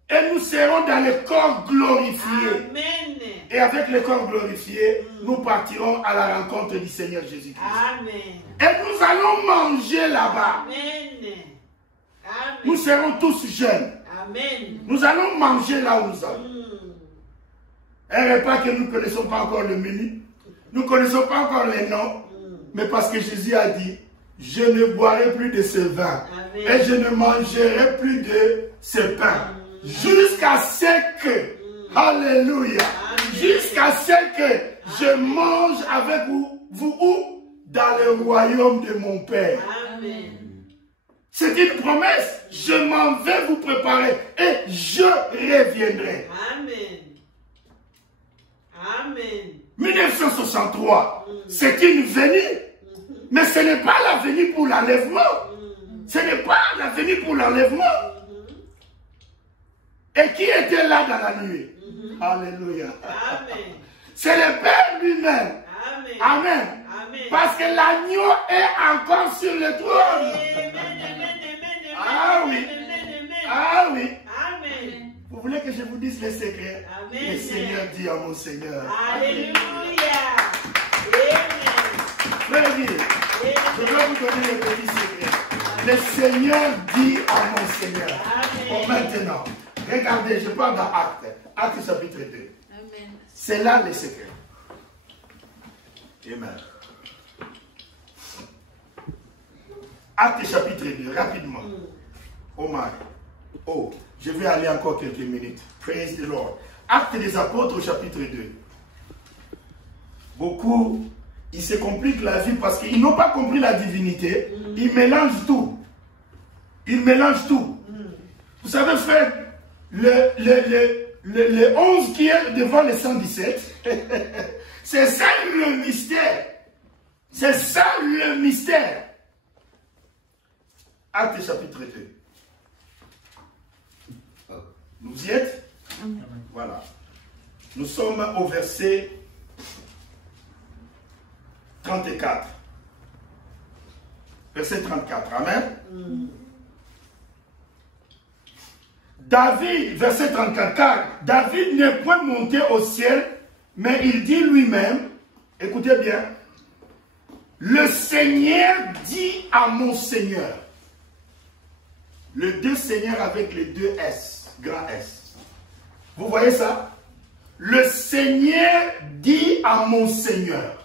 Et nous serons dans le corps glorifié. Amen. Et avec le corps glorifié, nous partirons à la rencontre du Seigneur Jésus-Christ. Amen. Et nous allons manger là-bas. Amen. Amen. Nous serons tous jeunes. Amen. Nous allons manger là où nous allons. Un repas que nous ne connaissons pas encore le menu. Nous ne connaissons pas encore les noms. Mais parce que Jésus a dit, je ne boirai plus de ce vin. Amen. Et je ne mangerai plus de ce pain. Jusqu'à ce que, alléluia, jusqu'à ce que je mange avec vous où? Dans le royaume de mon Père. Amen. C'est une promesse. Je m'en vais vous préparer et je reviendrai. Amen. Amen. 1963, c'est une venue. Mais ce n'est pas la venue pour l'enlèvement. Ce n'est pas la venue pour l'enlèvement. Et qui était là dans la nuit? Alléluia. Amen. C'est le Père lui-même. Amen. Amen. Amen. Parce que l'agneau est encore sur le trône. Amen. Amen. Ah oui. Amen. Ah oui. Amen. Vous voulez que je vous dise les secrets? Amen. Le Seigneur dit à mon Seigneur. Alléluia. Amen. Frère Guy, je vais vous donner le petit secret. Le Seigneur dit à mon Seigneur. Amen. Bon, maintenant, regardez, je parle dans Actes. Actes chapitre 2. Amen. C'est là le secret. Amen. Actes chapitre 2, rapidement. Oh my. Oh, je vais aller encore quelques minutes. Praise the Lord. Actes des apôtres au chapitre 2. Beaucoup, ils se compliquent la vie parce qu'ils n'ont pas compris la divinité. Ils mélangent tout. Ils mélangent tout. Vous savez, frère, le 11 qui est devant le 117, c'est ça le mystère. C'est ça le mystère. Actes chapitre 2. Vous y êtes? Voilà. Nous sommes au verset 34. Verset 34. Amen. David, verset 34, car David n'est point monté au ciel, mais il dit lui-même, écoutez bien, le Seigneur dit à mon Seigneur. Le deux Seigneurs avec les deux S, grand S. Vous voyez ça? Le Seigneur dit à mon Seigneur,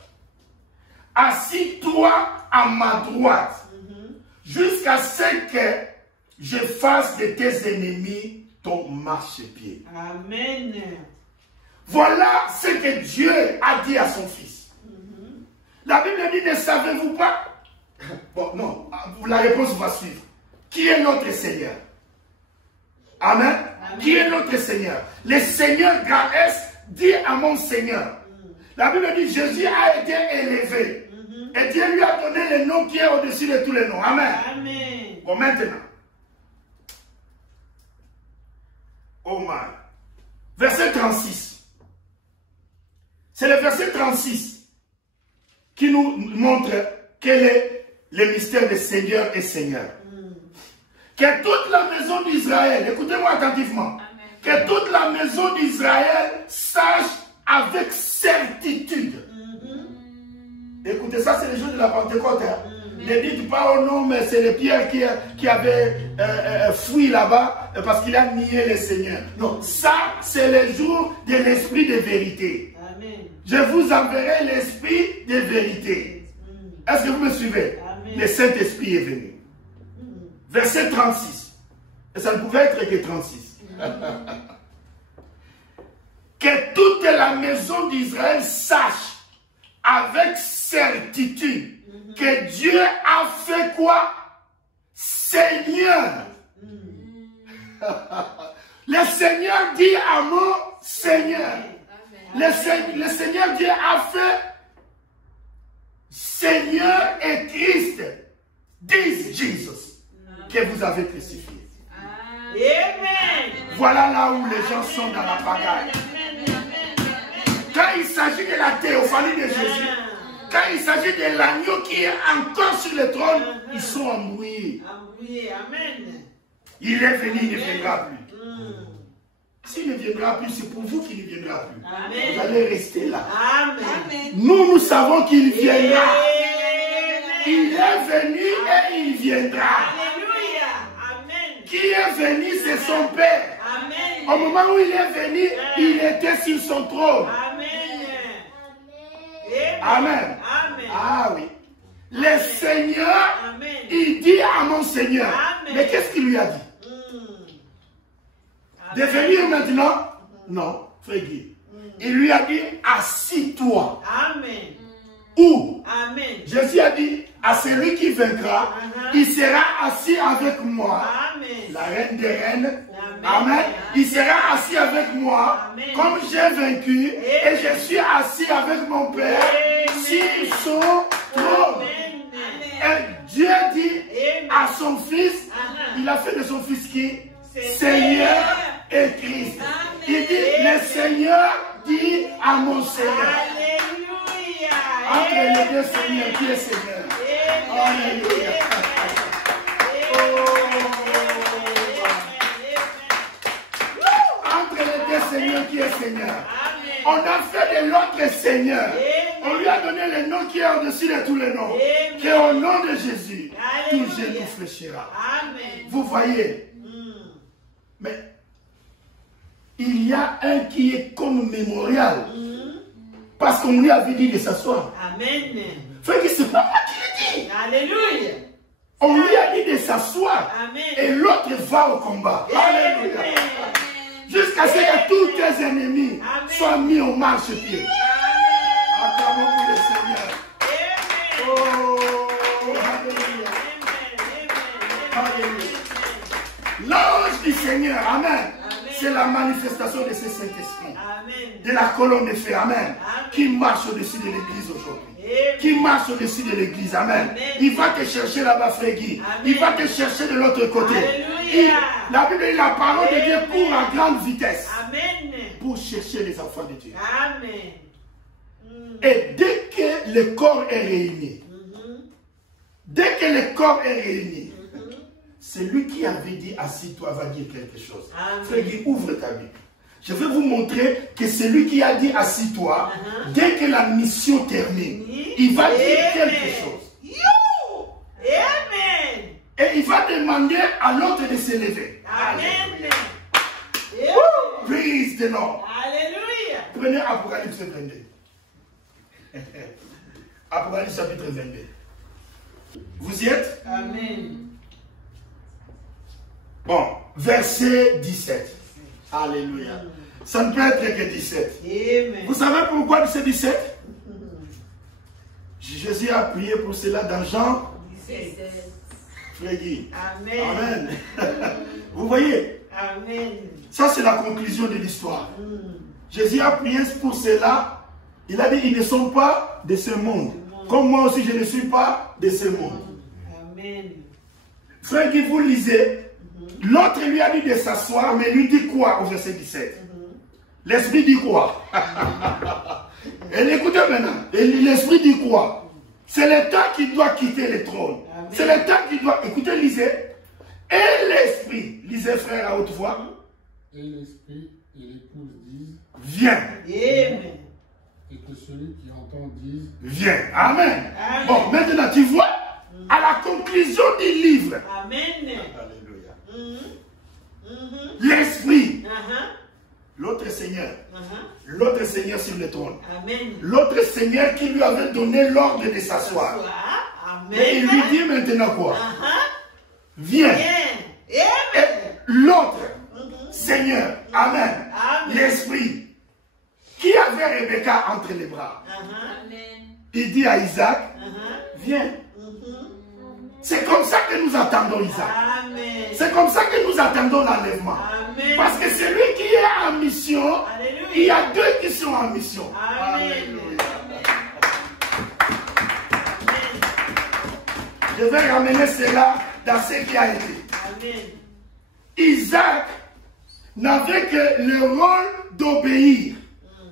assis-toi à ma droite, jusqu'à ce que je fasse de tes ennemis ton marchepied. Amen. Voilà ce que Dieu a dit à son fils. La Bible dit, ne savez-vous pas? Bon, non, la réponse va suivre. Qui est notre Seigneur? Amen. Amen. Qui est notre Seigneur? Le Seigneur grand S dit à mon Seigneur. La Bible dit, Jésus a été élevé. Et Dieu lui a donné le nom qui est au-dessus de tous les noms. Amen. Amen. Bon, maintenant. Oh my. Verset 36. C'est le verset 36 qui nous montre quel est le mystère de Seigneur et Seigneur. Que toute la maison d'Israël, écoutez-moi attentivement, que toute la maison d'Israël sache avec certitude. Écoutez, ça c'est le jour de la Pentecôte. Hein. Ne dites pas au nom, mais c'est le Pierre qui avait fui là-bas parce qu'il a nié le Seigneur. Non, ça c'est le jour de l'esprit de vérité. Amen. Je vous enverrai l'esprit de vérité. Est-ce que vous me suivez? Amen. Le Saint-Esprit est venu. Verset 36. Et ça ne pouvait être que 36. Que toute la maison d'Israël sache avec certitude que Dieu a fait quoi? Seigneur. Le Seigneur dit à mon Seigneur. Le Seigneur Dieu a fait Jesus que vous avez crucifié. Amen. Voilà là où les gens sont dans la pagaille. Quand il s'agit de la théophanie de Jésus, quand il s'agit de l'agneau qui est encore sur le trône, ils sont embrouillés. Amen. Il est venu, il ne viendra plus. S'il ne viendra plus, c'est pour vous qu'il ne viendra plus. Amen. Vous allez rester là. Amen. Nous savons qu'il viendra. Amen. Il est venu et il viendra. Alléluia. Amen. Qui est venu, c'est son Père. Amen. Au moment où il est venu, il était sur son trône. Amen. Amen. Amen. Ah oui. Le Seigneur, Amen. il dit à mon Seigneur. Amen. Mais qu'est-ce qu'il lui a dit? De venir maintenant? Non, frère Guy. Il lui a dit, assis-toi. Amen. Où? Amen. Jésus a dit, à celui qui vaincra, il sera assis avec moi. Amen. La reine des reines. Amen. Amen. Il sera assis avec moi, Amen. comme j'ai vaincu, et je suis assis avec mon Père sur son trône. Et Dieu dit à son fils, il a fait de son fils qui? Seigneur et Christ. Il dit, le Seigneur dit à mon Seigneur. Alléluia. Entre les deux Seigneurs, qui est Seigneur? Alléluia. Entre les deux Seigneurs, qui est Seigneur? On a fait de l'autre Seigneur. On lui a donné le nom qui est au-dessus de tous les noms. Qu'au nom de Jésus, tout genou fléchira. Amen. Vous voyez? Mais il y a un qui est comme mémorial. Parce qu'on lui avait dit de s'asseoir. Amen. Fait que c'est pas moi qui l'ai dit. Alléluia. On lui a dit de s'asseoir. Amen. Et l'autre va au combat. Alléluia. Jusqu'à ce que tous tes ennemis soient mis au marchepied. Acclamons pour le Seigneur. Oh, alléluia. Alléluia. L'ange du Seigneur, amen. C'est la manifestation de ce Saint-Esprit. De la colonne de feu, amen. Qui marche au-dessus de l'église aujourd'hui. Qui marche au-dessus de l'église, amen. Il va te chercher là-bas, frère Guy. Il va te chercher de l'autre côté. La Bible dit la parole de Dieu court à grande vitesse. Amen. Pour chercher les enfants de Dieu. Amen. Et dès que le corps est réuni, dès que le corps est réuni, celui qui avait dit assis-toi va dire quelque chose. Frère Guy, ouvre ta Bible. Je vais vous montrer que celui qui a dit assis-toi, dès que la mission termine, il va dire quelque chose. Amen. Et il va demander à l'autre de se lever. Amen. Praise the Lord. Alléluia. Prenez Apocalypse 22. Apocalypse chapitre 22. Vous y êtes? Amen. Bon, verset 17. Alléluia. Ça ne peut être que 17. Amen. Vous savez pourquoi c'est 17? Jésus a prié pour cela dans Jean 17. Frère Guy. Amen. Amen. Vous voyez? Amen. Ça, c'est la conclusion de l'histoire. Jésus a prié pour cela. Il a dit, ils ne sont pas de ce monde. Comme moi aussi, je ne suis pas de ce monde. Amen. Frère Guy, vous lisez. L'autre lui a dit de s'asseoir, mais lui dit quoi au verset 17? L'esprit dit quoi? Et écoutez maintenant. L'esprit dit quoi? C'est le temps qui doit quitter le trône. C'est le temps qui doit... Écoutez, lisez. Et l'esprit, lisez frère à haute voix. Et l'esprit et l'épouse disent, viens. Amen. et que celui qui entend dise, Viens. Amen. Amen. Bon, maintenant tu vois, à la conclusion du livre, Amen. alléluia, l'esprit, l'autre Seigneur, l'autre Seigneur sur le trône, Amen. l'autre Seigneur qui lui avait donné l'ordre de s'asseoir. Amen. Et il lui dit maintenant quoi? Viens. Amen. Et l'autre Seigneur, amen, Amen. l'esprit qui avait Rebecca entre les bras, il dit à Isaac, viens. C'est comme ça que nous attendons Isaac. Amen. C'est comme ça que nous attendons l'enlèvement. Amen. Parce que celui qui est en mission, Alléluia. il y a deux qui sont en mission. Amen. Alléluia. Je vais ramener cela dans ce qui a été. Amen. Isaac n'avait que le rôle d'obéir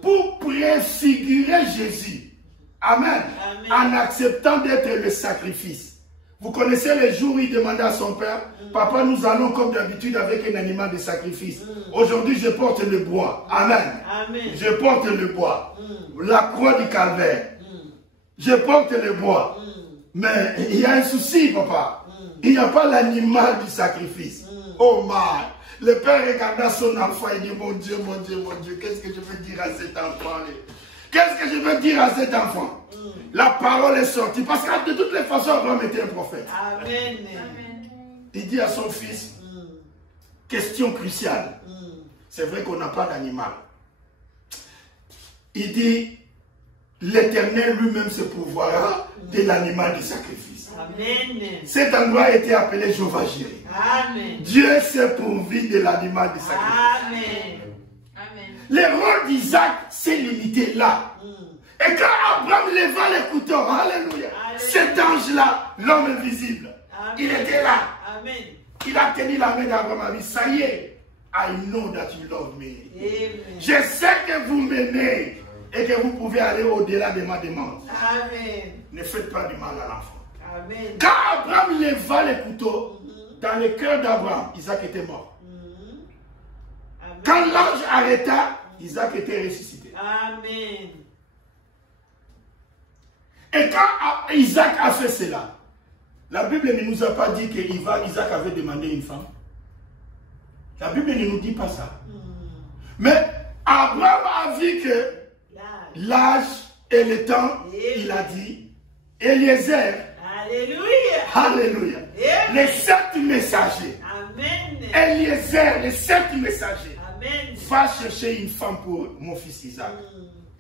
pour préfigurer Jésus. Amen. Amen. En acceptant d'être le sacrifice. Vous connaissez le jour où il demandait à son père, papa, nous allons comme d'habitude avec un animal de sacrifice. Aujourd'hui, je porte le bois. Amen. Amen. Je porte le bois. La croix du calvaire. Je porte le bois. Mais il y a un souci, papa. Il n'y a pas l'animal du sacrifice. Oh man. Le père regarda son enfant et dit, mon Dieu, mon Dieu, mon Dieu, qu'est-ce que je veux dire à cet enfant? Qu'est-ce que je veux dire à cet enfant? La parole est sortie. Parce que de toutes les façons, Abraham était un prophète. Amen. Il dit à son fils, question cruciale. C'est vrai qu'on n'a pas d'animal. Il dit, l'Éternel lui-même se pourvoira de l'animal du sacrifice. Amen. Cet endroit a été appelé Jéhovah-Jireh. Amen. Dieu s'est pourvu de l'animal du sacrifice. Amen. Le rôle d'Isaac s'est limité là. Et quand Abraham leva le couteau, alléluia, cet ange-là, l'homme invisible, il était là. Amen. Il a tenu la main d'Abraham, il a dit, ça y est, I know that you love me. Amen. Je sais que vous m'aimez et que vous pouvez aller au-delà de ma demande. Amen. Ne faites pas du mal à l'enfant. Amen. Quand Abraham leva le couteau, dans le cœur d'Abraham, Isaac était mort. Amen. Quand l'ange arrêta, Isaac était ressuscité. Amen. Et quand Isaac a fait cela, la Bible ne nous a pas dit que Isaac avait demandé une femme. La Bible ne nous dit pas ça. Mais Abraham a vu que l'âge et le temps, il a dit, Eliezer, Alléluia. alléluia, les 7 messagers, Amen. Eliezer, les 7 messagers, Amen. va chercher une femme pour mon fils Isaac.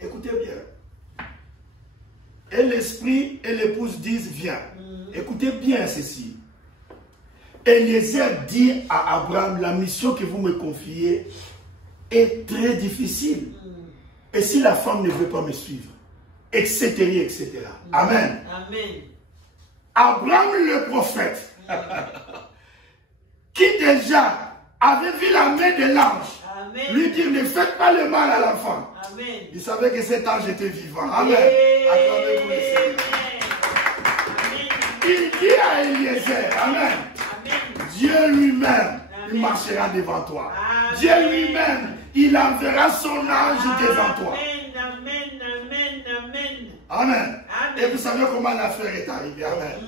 Écoutez bien. Et l'esprit et l'épouse disent, viens. Écoutez bien ceci. Eliezer dit à Abraham, la mission que vous me confiez est très difficile. Et si la femme ne veut pas me suivre, etc., etc. Amen. Amen. Abraham le prophète, qui déjà avait vu la main de l'ange, Amen. lui dire, ne faites pas le mal à l'enfant. Amen. Il savait que cet ange était vivant. Amen. Acclamez-vous le Seigneur. Il dit à Eliezer, Amen. Dieu lui-même, il marchera devant toi. Amen. Dieu lui-même, il enverra son ange devant toi. Amen. Amen. Amen. Amen. Amen. Et vous savez comment l'affaire est arrivée. Amen.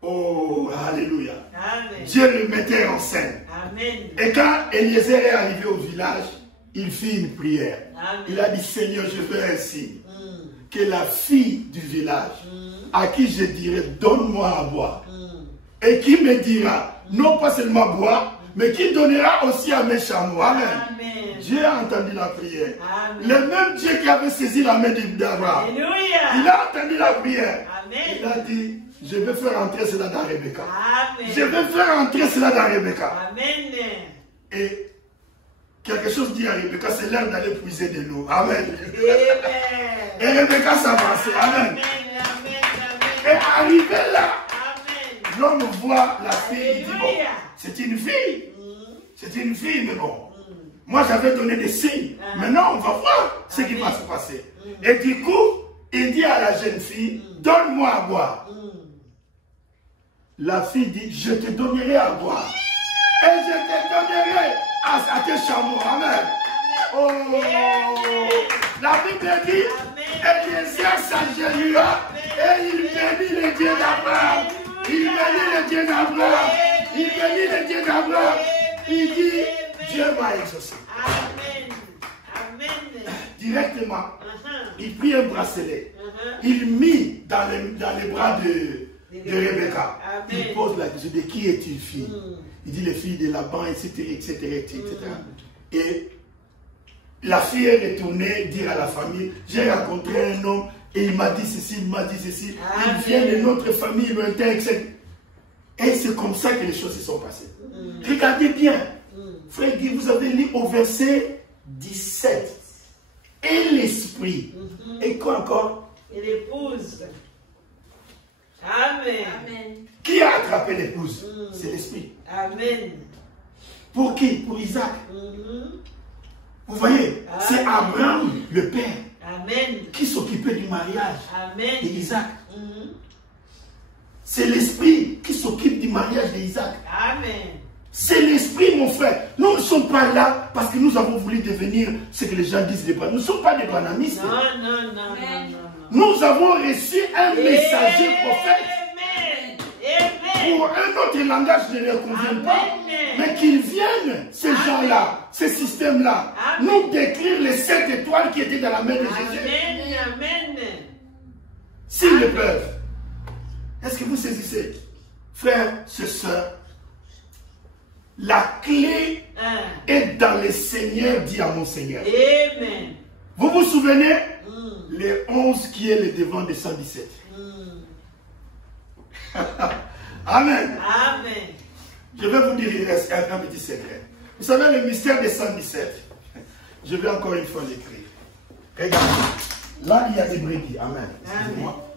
Oh, alléluia. Amen. Dieu le mettait en scène. Amen. Et quand Eliezer est arrivé au village, il fit une prière. Amen. Il a dit, Seigneur, je veux un signe. Que la fille du village, à qui je dirai, donne-moi à boire. Et qui me dira, non pas seulement boire, mais qui donnera aussi à mes chameaux. Amen. Amen. Dieu a entendu la prière. Amen. Le même Dieu qui avait saisi la main d'Abraham, Alléluia. il a entendu la prière. Amen. Il a dit, je vais faire entrer cela dans Rebecca. Amen. Je vais faire entrer cela dans Rebecca. Amen. Et quelque chose dit à Rebecca, c'est l'heure d'aller puiser de l'eau. Amen. Amen. Et Rebecca s'avançait. Amen. Amen. Et arrivé là, Amen. l'homme voit la fille, il dit, bon, Alléluia. c'est une fille. C'est une fille, mais bon. Moi, j'avais donné des signes. Maintenant, on va voir ce qui va se passer. Et du coup, il dit à la jeune fille, donne-moi à boire. La fille dit, je te donnerai à boire. Et je te donnerai à tes chameaux. Amen. Oh, la Bible dit, Eliezer s'agenouilla et il bénit le Dieu d'Abraham. Il bénit le Dieu d'Abraham. Il bénit le Dieu d'Abraham. Il dit, Dieu m'a exaucé. Amen. Amen. Directement, il prit un bracelet. Il mit dans les bras de Rebecca. Il pose la question de qui est-il fille? Il dit les filles de Laban, etc., etc., etc. Et la fille est retournée dire à la famille, j'ai rencontré un homme et il m'a dit ceci, il m'a dit ceci. Il vient de notre famille lointaine, etc. Et c'est comme ça que les choses se sont passées. Regardez bien. Frère Guy, vous avez lu au verset 17. Et l'esprit. Et quoi encore? Et l'épouse. Amen. Amen. Qui a attrapé l'épouse? C'est l'esprit. Amen. Pour qui? Pour Isaac. Vous voyez, c'est Abraham, le père, Amen. qui s'occupait du mariage Amen. d'Isaac. C'est l'esprit qui s'occupe du mariage d'Isaac. Amen. C'est l'esprit, mon frère. Nous ne sommes pas là parce que nous avons voulu devenir ce que les gens disent des bananistes. Nous ne sommes pas des bananistes. Non, non, non, non, non. Nous avons reçu un messager prophète. Amen. Amen. Pour un autre langage ne leur convient pas. Mais qu'ils viennent, ces gens-là, ces systèmes-là, nous décrire les 7 étoiles qui étaient dans la main de Jésus. Amen. Amen. S'ils le peuvent. Est-ce que vous saisissez? Frères, sœurs, la clé est dans le Seigneur, dit à mon Seigneur. Amen. Vous vous souvenez? Les 11 qui est le devant des 117. Amen. Amen. Je vais vous dire, il reste un petit secret. Vous savez, le mystère des 117, je vais encore une fois l'écrire. Regardez, là il y a des brebis. Amen. Excusez-moi.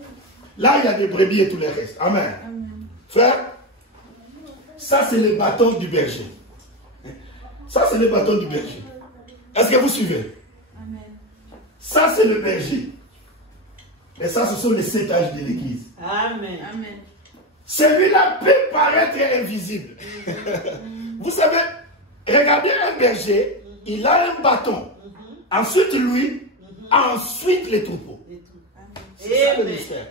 Là il y a des brebis et tout le reste. Amen. Frère, ça c'est le bâton du berger. Ça c'est le bâton du berger. Est-ce que vous suivez? Amen. Ça c'est le berger. Et ça ce sont les 7 âges de l'église. Amen. Amen. Celui-là peut paraître invisible. Vous savez, regardez un berger, il a un bâton. Ensuite lui, ensuite les troupeaux. C'est ça le mystère.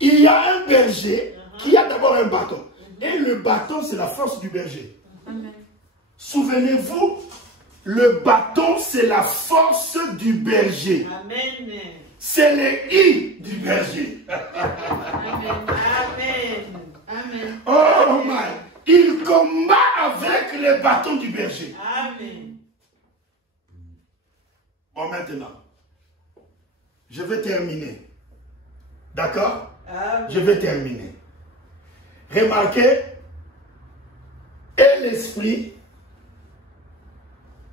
Il y a un berger qui a d'abord un bâton. Et le bâton, c'est la force du berger. Souvenez-vous, le bâton, c'est la force du berger. Amen. C'est le i du berger. Amen. Amen. Oh my! Il combat avec le bâton du berger. Amen. Bon, maintenant, je vais terminer. D'accord? Amen. Je vais terminer. Remarquez, et l'esprit,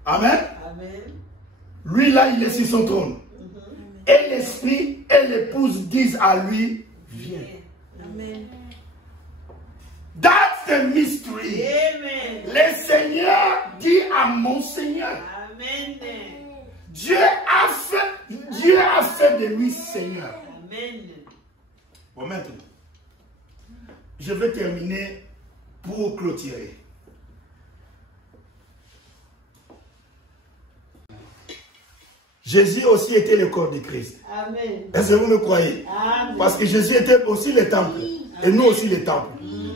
amen, Amen. lui là, il est sur son trône. Et l'esprit et l'épouse disent à lui, viens. Amen. That's the mystery. Amen. Le Seigneur dit à mon Seigneur. Amen. Dieu a fait de lui Seigneur. Amen. Bon, maintenant, je vais terminer pour clôturer. Jésus aussi était le corps de Christ. Amen. Est-ce que vous me croyez? Amen. Parce que Jésus était aussi le temple. Et nous aussi le temple.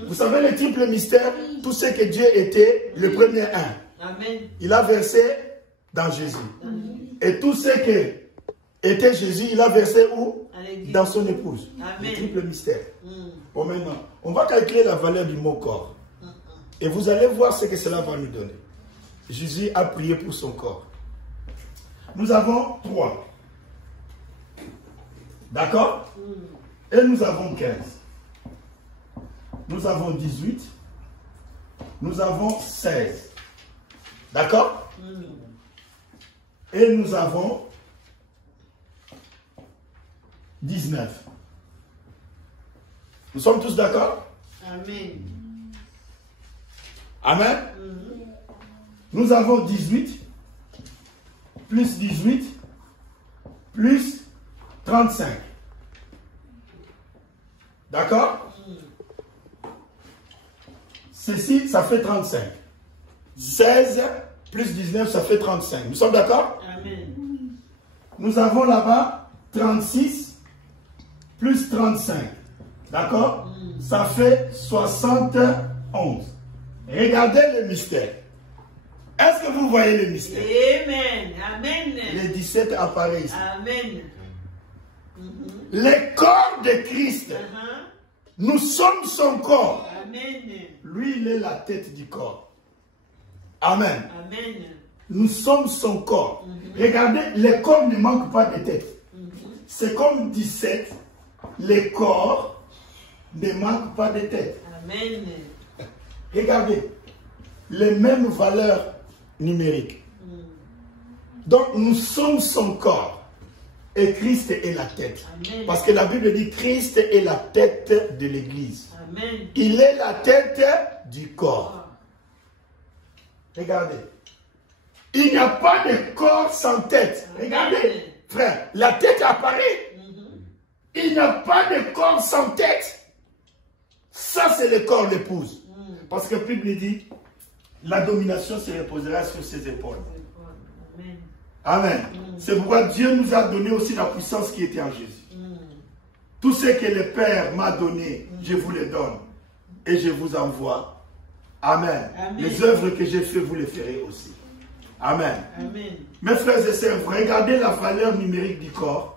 Vous savez le triple mystère, tout ce que Dieu était, le premier un. Amen. Il a versé dans Jésus. Et tout ce que était Jésus, il a versé où? Dans son épouse. Amen. Le triple mystère. Bon, maintenant, on va calculer la valeur du mot corps. Et vous allez voir ce que cela va nous donner. Jésus a prié pour son corps. Nous avons 3. D'accord? Et nous avons 15. Nous avons 18. Nous avons 16. D'accord? Et nous avons 19. Nous sommes tous d'accord? Amen. Amen. Nous avons 18, plus 18, plus 35. D'accord? Ceci, ça fait 35. 16 plus 19, ça fait 35. Nous sommes d'accord? Amen. Nous avons là-bas 36 plus 35. D'accord? Ça fait 71. Regardez le mystère. Est-ce que vous voyez le mystère? Amen. Amen. Les 17 apparaît ici. Amen. Le corps de Christ. Nous sommes son corps. Amen. Lui, il est la tête du corps. Amen. Amen. Nous sommes son corps. Regardez, le corps ne manque pas de tête. C'est comme 17. Le corps ne manque pas de tête. Amen. Regardez, les mêmes valeurs numériques. Donc, nous sommes son corps. Et Christ est la tête. Amen. Parce que la Bible dit Christ est la tête de l'église. Amen. Il est la tête du corps. Regardez. Il n'y a pas de corps sans tête. Regardez, frère, la tête apparaît. Il n'y a pas de corps sans tête. Ça, c'est le corps d'épouse. Parce que la Bible dit, la domination se reposera sur ses épaules. Amen. C'est pourquoi Dieu nous a donné aussi la puissance qui était en Jésus. Tout ce que le Père m'a donné, je vous le donne. Et je vous envoie. Amen. Amen. Les œuvres que j'ai faites, vous les ferez aussi. Amen. Amen. Mes frères et sœurs, regardez la valeur numérique du corps.